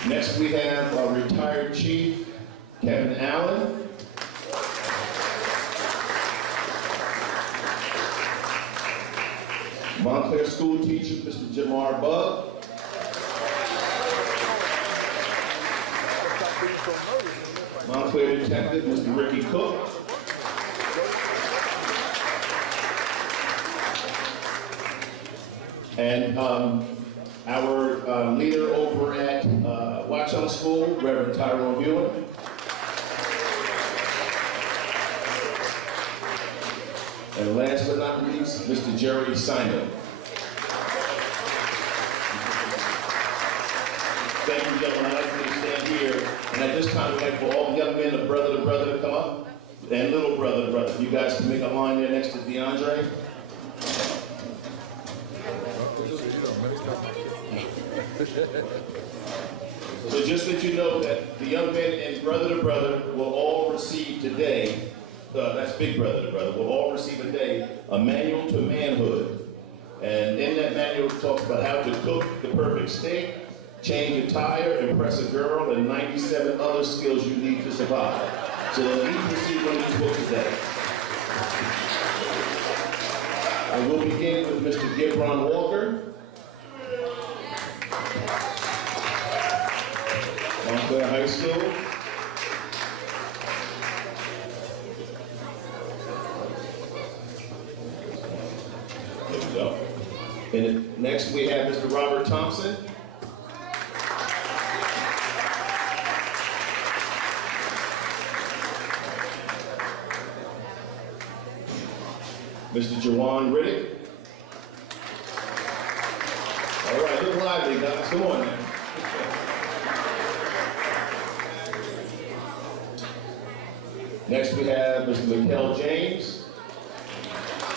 Next we have our retired chief, Kevin Allen. Montclair school teacher, Mr. Jamar Bug. Montclair detective, Mr. Ricky Cook. And our leader over at Watchung School, Reverend Tyrone Buell. And last but not least, Mr. Jerry Simon. Thank you, gentlemen. I'd like for you to stand here. And at this time, we'd like for all the young men of brother to brother to come up. And little brother to brother. You guys can make a line there next to DeAndre. So just that you know that the young men and brother to brother will all receive today, that's big brother to brother, will all receive today a manual to manhood. And in that manual it talks about how to cook the perfect steak, change a tire, impress a girl, and 97 other skills you need to survive. So you receive one of these books today. I will begin with Mr. Gibron Walker. Montclair High School. There we go. And next we have Mr. Robert Thompson. Mr. Jawan Riddick. All right, look lively, guys. Come on now. Next we have Mr. Mikel James.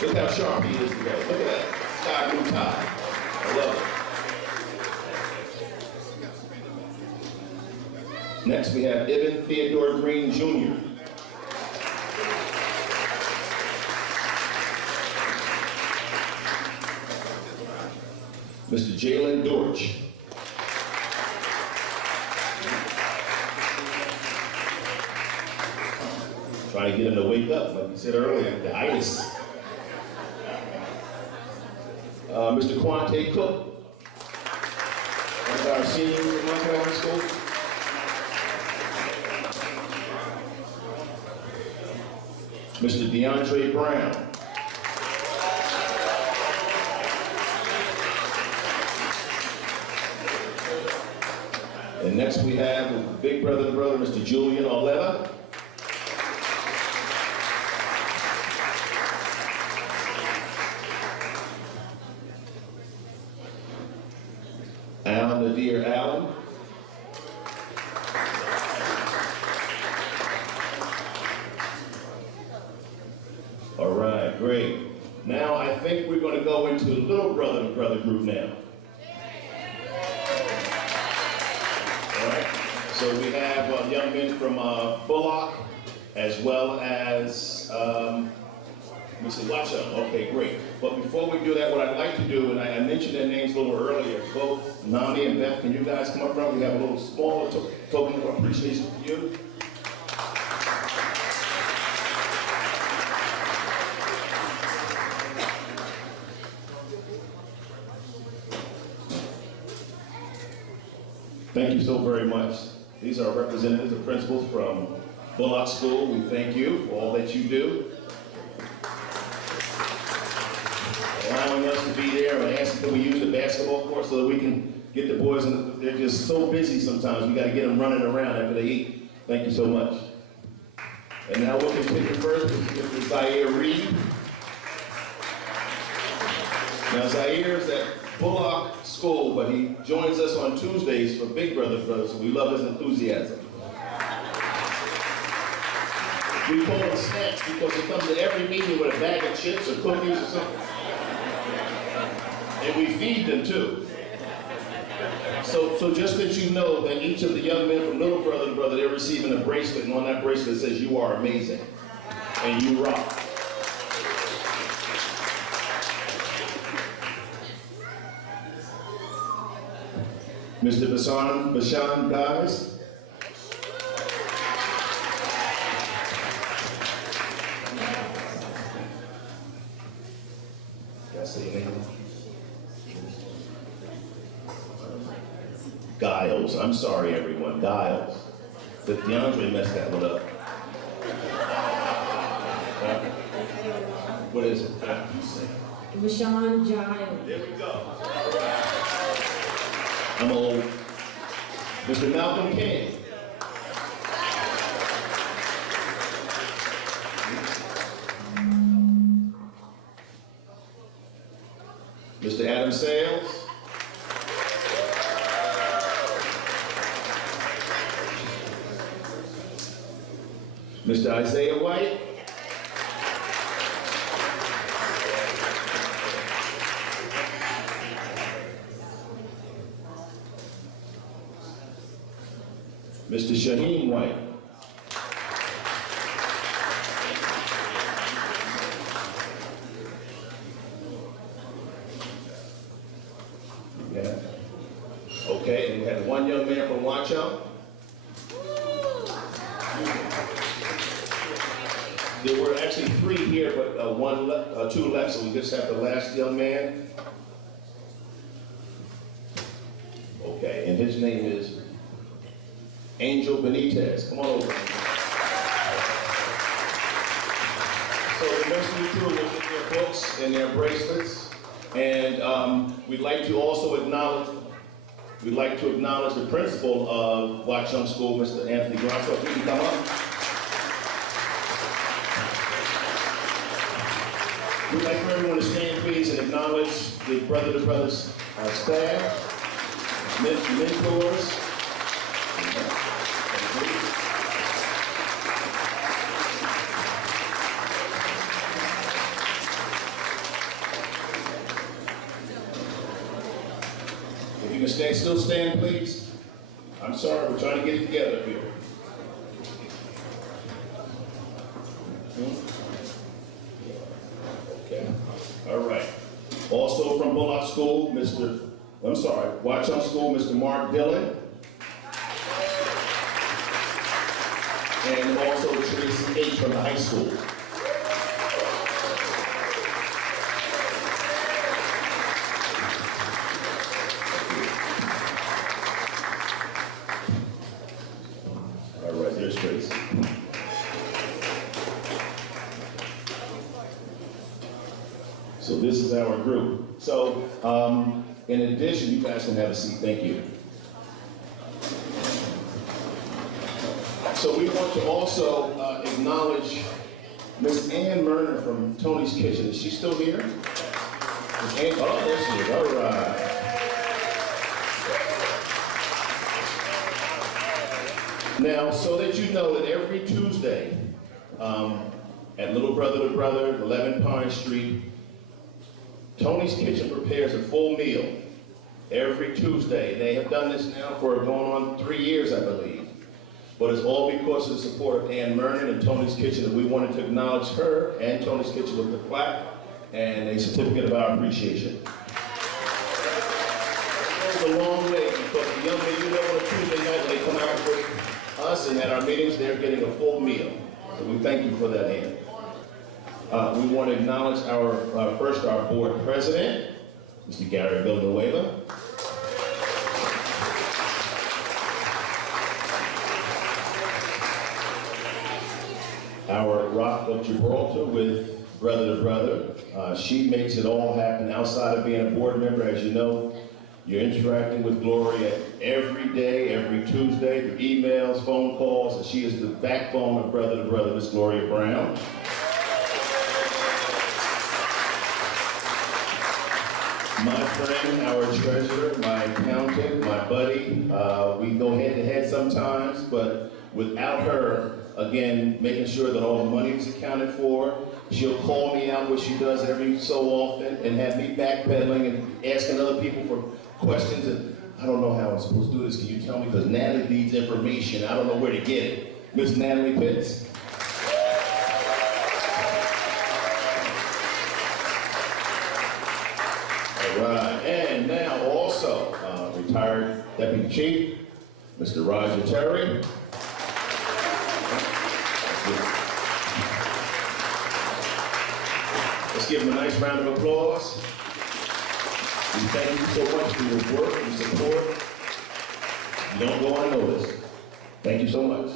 Look how sharp he is today. Look at that sky blue tie. I love it. Next we have Ibn Theodore Green Jr. Mr. Jalen Dortch. Trying to get him to wake up, like you said earlier, the itis. Mr. Quante Cook, one of our seniors at Montgomery High School. Mr. DeAndre Brown. And next we have big brother, Mr. Julian Oleva. Alan Nadir Allen. All right, great. Now I think we're going to go into the little brother group now. All right, so we have young men from Bullock, as well as, let me see, Watch Out. Okay, great. But before we do that, what I'd like to do, and I mentioned their names a little earlier, both Nami and Beth, can you guys come up front? We have a little small token of appreciation for you. Thank you so very much. These are representatives and principals from Bullock School. We thank you for all that you do. Allowing us to be there and asking that we use the basketball court so that we can get the boys, and they're just so busy sometimes. We got to get them running around after they eat. Thank you so much. And now we'll continue first with Zaire Reed. Now Zaire is at Bullock School, but he joins us on Tuesdays for Big Brother, so we love his enthusiasm. We call him Snacks because he comes to every meeting with a bag of chips or cookies or something. And we feed them too. So just that you know that each of the young men from Little Brother to Brother, they're receiving a bracelet, and on that bracelet says, "You are amazing, and you rock." Mr. Bashan Guys. Did I say your name? Giles. I'm sorry, everyone. Giles. But DeAndre messed that one up. What is it? Rashawn Giles. There we go. I'm old. Mr. Malcolm King. Mr. Adam Sales. Mr. Isaiah White. Mr. Shaheen White. Yeah. Okay, and we had one young man from Watch Out. There were actually three here, but two left, so we just have the last young man. Okay, and his name is Angel Benitez. Come on over. So the rest of the crew will get their books and their bracelets. And we'd like to also acknowledge the principal of Watchung School, Mr. Anthony Grosso. If you can come up. We'd like for everyone to stand, please, and acknowledge the Brother to Brothers staff, mentors. you can stay, still stand, please. I'm sorry, we're trying to get it together here. Okay, all right. Also from Bullock School, Watchung School, Mr. Mark Dillon. And also Tracy H. from the high school. All right, there's Tracy. So this is our group. So in addition, you guys can have a seat. Thank you. So we want to also acknowledge Miss Ann Murner from Tony's Kitchen. Is she still here? Miss Ann, oh, there she is. All right. Now, so that you know that every Tuesday at Little Brother to Brother, 11 Pine Street, Tony's Kitchen prepares a full meal every Tuesday. They have done this now for going on 3 years, I believe. But it's all because of the support of Ann Murnan and Tony's Kitchen that we wanted to acknowledge her and Tony's Kitchen with the plaque and a certificate of our appreciation. It goes a long way because the young men, you know, on a Tuesday night when they come out with us and at our meetings, they're getting a full meal. So we thank you for that, Ann. We want to acknowledge our board president, Mr. Gary Villanueva. Our Rock of Gibraltar with Brother to Brother. She makes it all happen outside of being a board member. As you know, you're interacting with Gloria every day, every Tuesday, through emails, phone calls, and she is the backbone of Brother to Brother, Miss Gloria Brown. My friend, our treasurer, my accountant, my buddy, we go head to head sometimes, but without her, again, making sure that all the money is accounted for. She'll call me out, which she does every so often, and have me backpedaling and asking other people for questions. And I don't know how I'm supposed to do this. Can you tell me? Because Natalie needs information. I don't know where to get it. Miss Natalie Pitts. All right. And now also retired Deputy Chief, Mr. Roger Terry. Let's give him a nice round of applause. We thank you so much for your work and support. You don't go unnoticed. Thank you so much.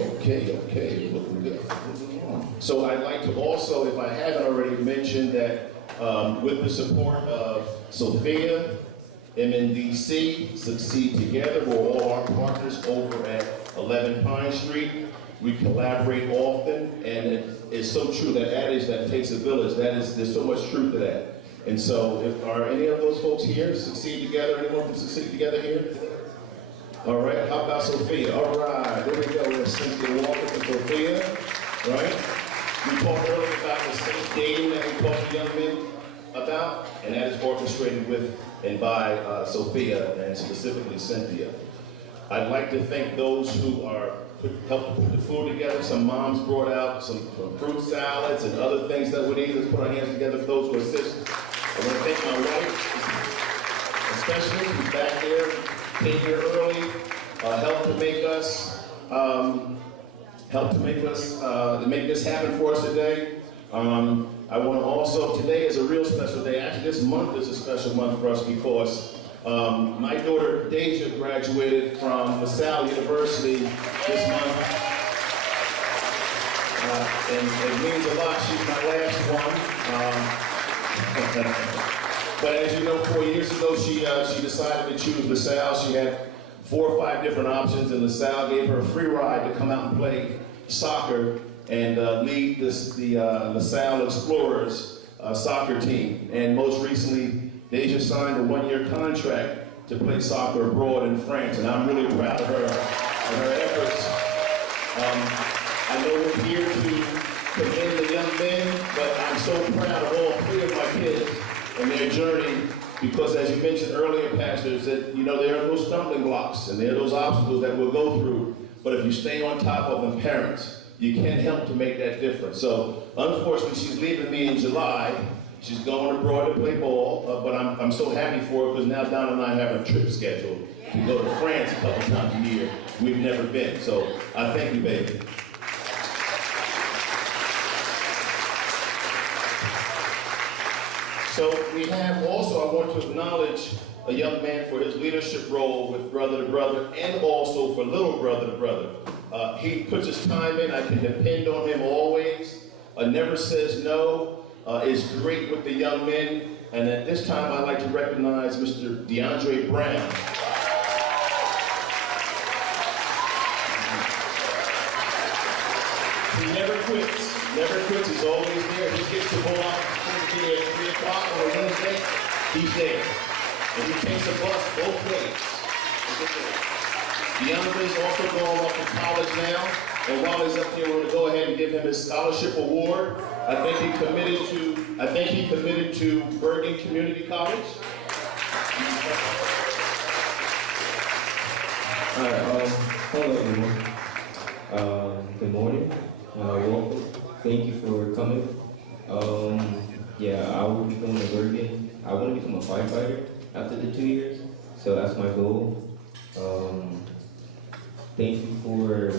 Okay, looking good. So I'd like to also, if I haven't already mentioned that with the support of Sophia, MNDC, Succeed Together, we're all our partners over at 11 Pine Street. We collaborate often, and it is so true, that adage that takes a village, there's so much truth to that. And so, are any of those folks here, Succeed Together? Anyone from Succeed Together here? All right, how about Sophia? All right, there we go. We have Cynthia Walker from Sophia, right? We talked earlier about the safe dating that we talked to young men about, and that is orchestrated with and by Sophia, and specifically Cynthia. I'd like to thank those who are helped put the food together. Some moms brought out some fruit salads and other things that we need. Let's put our hands together for those who assist. I want to thank my wife, especially, who's back there, came here early, helped to make this happen for us today. I want to also, today is a real special day. Actually, this month is a special month for us because my daughter Deja graduated from LaSalle University this month, and it means a lot. She's my last one. But as you know, 4 years ago, she decided to choose LaSalle. She had 4 or 5 different options, and LaSalle gave her a free ride to come out and play soccer and lead the LaSalle Explorers soccer team. And most recently, Deja signed a 1-year contract to play soccer abroad in France, and I'm really proud of her and her efforts. I know we're here to commend the young men, but I'm so proud of all 3 of my kids in their journey, because as you mentioned earlier, pastors, that there are those stumbling blocks and there are those obstacles that we'll go through. But if you stay on top of them, parents, you can't help to make that difference. So unfortunately, she's leaving me in July. She's going abroad to play ball, but I'm so happy for her because now Donna and I have a trip scheduled to go to France a couple times a year. We've never been, so I thank you, baby. So we have also, I want to acknowledge a young man for his leadership role with Brother to Brother and also for Little Brother to Brother. He puts his time in. I can depend on him always. Never says no. Is great with the young men. And at this time, I'd like to recognize Mr. DeAndre Brown. He never quits. Never quits. He's always there. He gets the ball out. He's supposed to be at 3 o'clock on a Wednesday. He's there. And he takes a bus both ways. DeAndre's also going off to college now. And while he's up here, we're going to go ahead and give him his scholarship award. I think he committed to Bergen Community College. Hi, hello everyone. Good morning. Welcome. Thank you for coming. Yeah, I will be going to Bergen. I want to become a firefighter after the 2 years, so that's my goal. Thank you for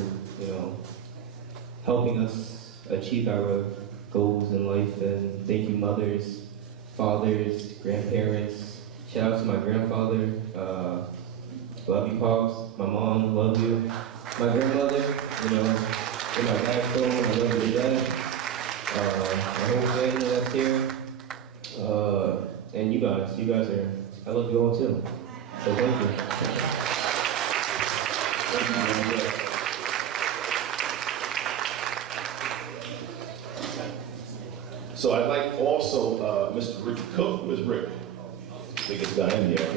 helping us achieve our goals in life, and thank you mothers, fathers, grandparents. Shout out to my grandfather. Love you, Pops. My mom, love you. My grandmother, in my backbone, I love you to death. My whole family that's here. And you guys are, I love you all too. So thank you. So I'd like also Mr. Rick Cook. Where's Rick? Biggest guy in here. Oh,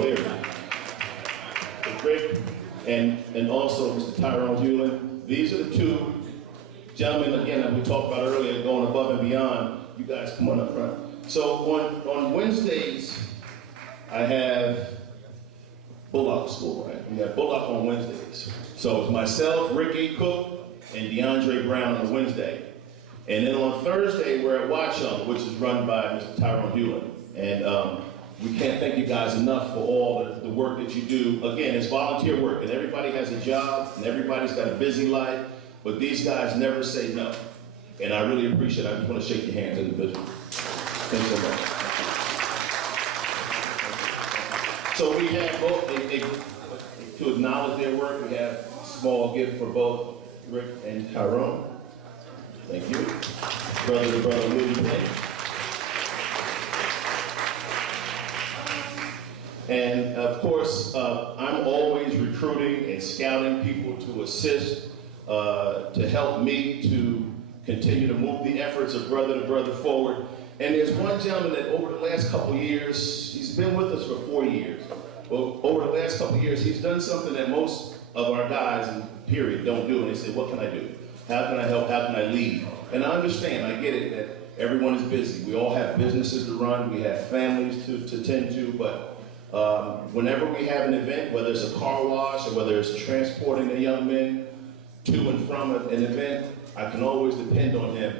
there he is. Rick and also Mr. Tyrone Hewlin. These are the two gentlemen, again, that we talked about earlier, going above and beyond. You guys come on up front. So on Wednesdays, I have Bullock School, right? We have Bullock on Wednesdays. So it's myself, Ricky Cook, and DeAndre Brown on Wednesday. And then on Thursday, we're at Watchung, which is run by Mr. Tyrone Hewlin. And we can't thank you guys enough for all the work that you do. Again, it's volunteer work, and everybody has a job, and everybody's got a busy life, but these guys never say no. And I really appreciate it. I just want to shake your hands individually. Thanks so much. So we have both, to acknowledge their work, we have a small gift for both Rick and Tyrone. Thank you. Brother to brother, will you play? And of course, I'm always recruiting and scouting people to assist, to help me to continue to move the efforts of Brother to Brother forward. And there's one gentleman that over the last couple years, he's been with us for 4 years. But over the last couple years, he's done something that most of our guys, period, don't do. And they say, what can I do? How can I help? How can I lead? And I understand, I get it, that everyone is busy. We all have businesses to run. We have families to tend to. But whenever we have an event, whether it's a car wash or whether it's transporting the young men to and from an event, I can always depend on him.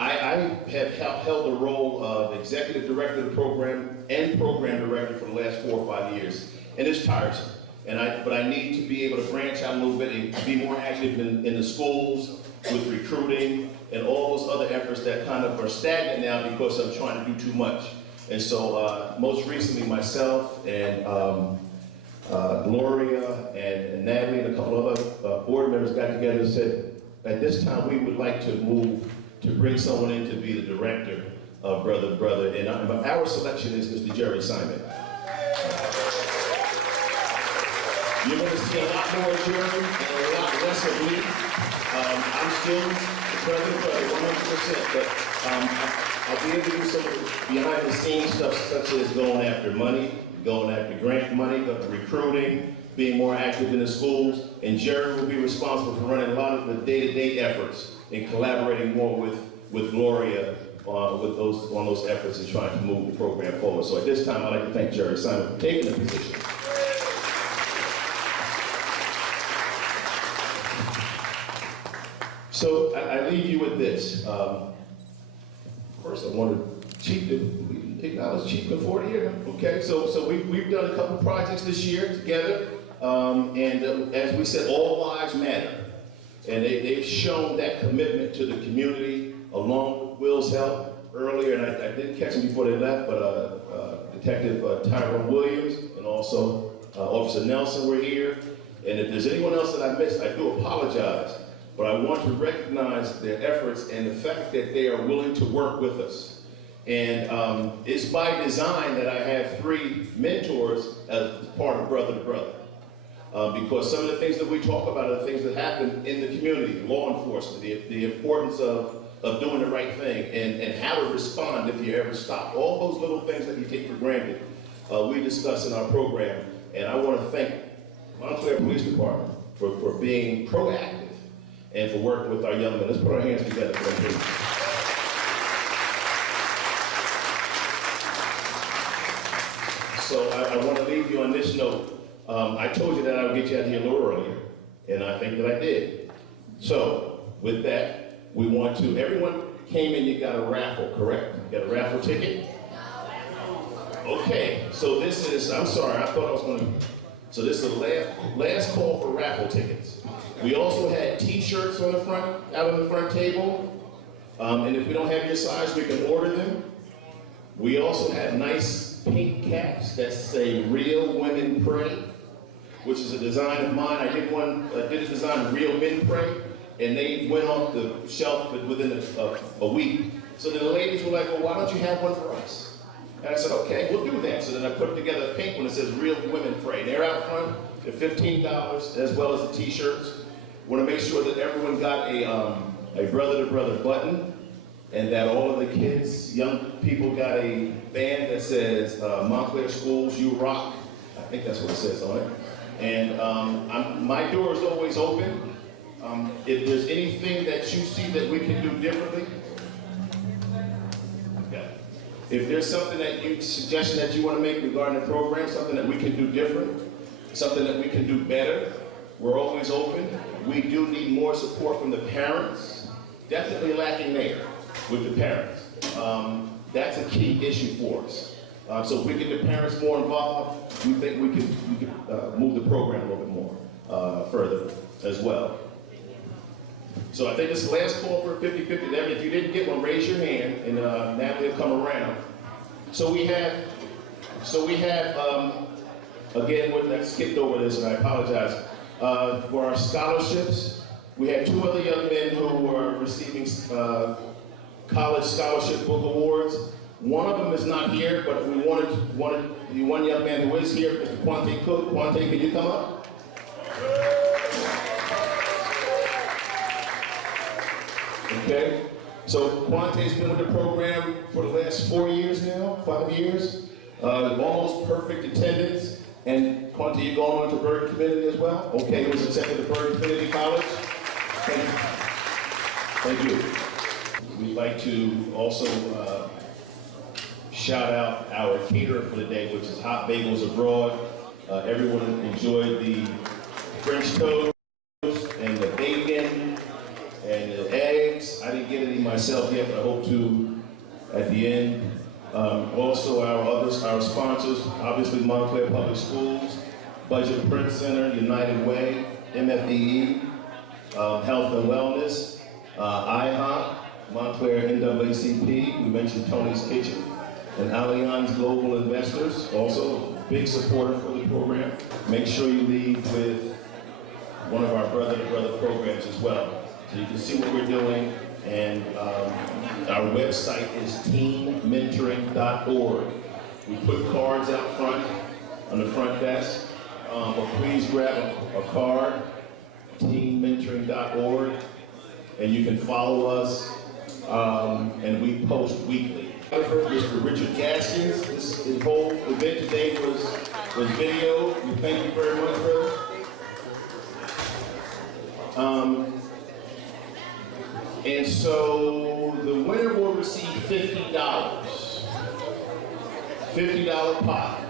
I have held the role of executive director of the program and program director for the last 4 or 5 years. And it's tiresome. But I need to be able to branch out a little bit and be more active in the schools with recruiting and all those other efforts that kind of are stagnant now because I'm trying to do too much. And so most recently myself and Gloria and Natalie and a couple of other board members got together and said, at this time we would like to move to bring someone in to be the director of Brother to Brother. And our selection is Mr. Jerry Simon. You're going to see a lot more of Jerry and a lot less of me. I'm still the Brother to Brother, 100%, but I'll be able to do some of the behind the scenes stuff such as going after money, going after grant money, recruiting, being more active in the schools, and Jerry will be responsible for running a lot of the day-to-day efforts and collaborating more with Gloria on those efforts and trying to move the program forward. So at this time, I'd like to thank Jerry Simon for taking the position. So I leave you with this. First, I want Chief to acknowledge Chief before here. Okay, so we've done a couple projects this year together, and as we said, all lives matter, and they've shown that commitment to the community along with Will's help earlier, and I didn't catch them before they left, but Detective Tyrone Williams and also Officer Nelson were here, and if there's anyone else that I missed, I do apologize. But I want to recognize their efforts and the fact that they are willing to work with us. And it's by design that I have 3 mentors as part of Brother to Brother. Because some of the things that we talk about are the things that happen in the community, law enforcement, the importance of doing the right thing, and how to respond if you ever stop. All those little things that you take for granted, we discuss in our program. And I want to thank Montclair Police Department for being proactive and for working with our young men. Let's put our hands together for them, please. So I want to leave you on this note. I told you that I would get you out here a little earlier, and I think that I did. So with that, we want to, everyone came in, you got a raffle, correct? You got a raffle ticket? Okay, so this is, I'm sorry, I thought I was going to, so this is the last call for raffle tickets. We also had t-shirts on the front, out on the front table. And if we don't have your size, we can order them. We also had nice pink caps that say "Real Women Pray," which is a design of mine. I did a design of "Real Men Pray," and they went off the shelf within a week. So then the ladies were like, well, why don't you have one for us? And I said, okay, we'll do that. So then I put together a pink one that says "Real Women Pray." They're out front. They're $15, as well as the t-shirts. Want to make sure that everyone got a brother-to-brother button, and that all of the kids, young people, got a band that says Montclair Schools, You Rock. I think that's what it says on it. And my door is always open. If there's anything that you see that we can do differently, okay. If there's something that suggestion that you want to make regarding the program, something that we can do different, something that we can do better, we're always open. We do need more support from the parents. Definitely lacking there with the parents. That's a key issue for us. So if we get the parents more involved, we think we can move the program a little bit more further as well. So I think this last call for 50-50. If you didn't get one, raise your hand, and Natalie will come around. So we have again, I skipped over this, and I apologize. For our scholarships, we had 2 other young men who were receiving college scholarship book awards. One of them is not here, but we wanted the one young man who is here, Mr. Quante Cook. Quante, can you come up? Okay. So Quante's been with the program for the last 4 years now, 5 years. Almost perfect attendance. And Quante, you going on to Bergen Community as well? Okay, he was accepted to Bergen Community College. Thank you. We'd like to also shout out our caterer for the day, which is Hot Bagels Abroad. Everyone enjoyed the French toast and the bacon and the eggs. I didn't get any myself yet, but I hope to at the end. Also our sponsors, obviously Montclair Public Schools, Budget Print Center, United Way, MFDE, Health and Wellness, IHOP, Montclair NAACP, we mentioned Tony's Kitchen, and Allianz Global Investors, also a big supporter for the program. Make sure you leave with one of our brother-to-brother programs as well, so you can see what we're doing. And our website is teenmentoring.org. We put cards out front on the front desk, but please grab a card, teenmentoring.org, and you can follow us, and we post weekly. Mr. Richard Gaskins, his whole event today was video. We thank you very much, brother. And so the winner will receive $50. $50 pot.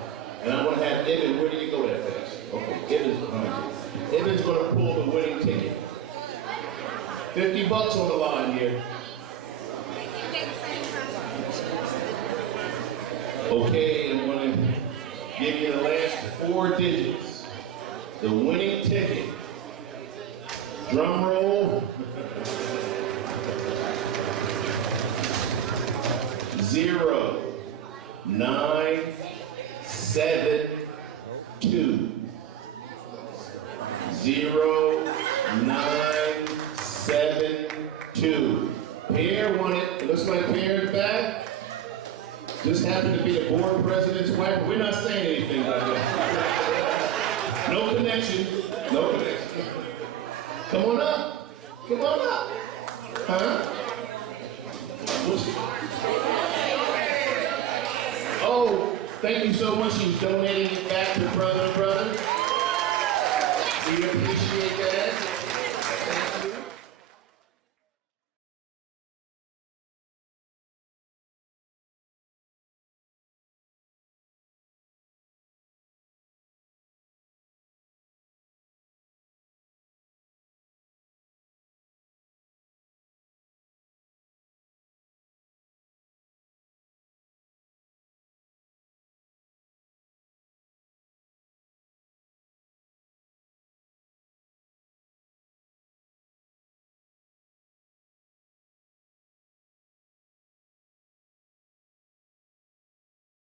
And I'm gonna have Evan, where do you go that fast? Okay, Evan's gonna pull the winning ticket. $50 on the line here. Okay, I'm gonna give you the last 4 digits. The winning ticket. Drum roll. 0, 9, 7, 2. 0, 9, 7, 2. Pierre won it. It looks like Pierre's back. Just happened to be the board president's wife. We're not saying anything like that. No connection. No connection. Come on up. Come on up. Huh? Oh, thank you so much. You're donating it back to Brother to Brother. We appreciate that.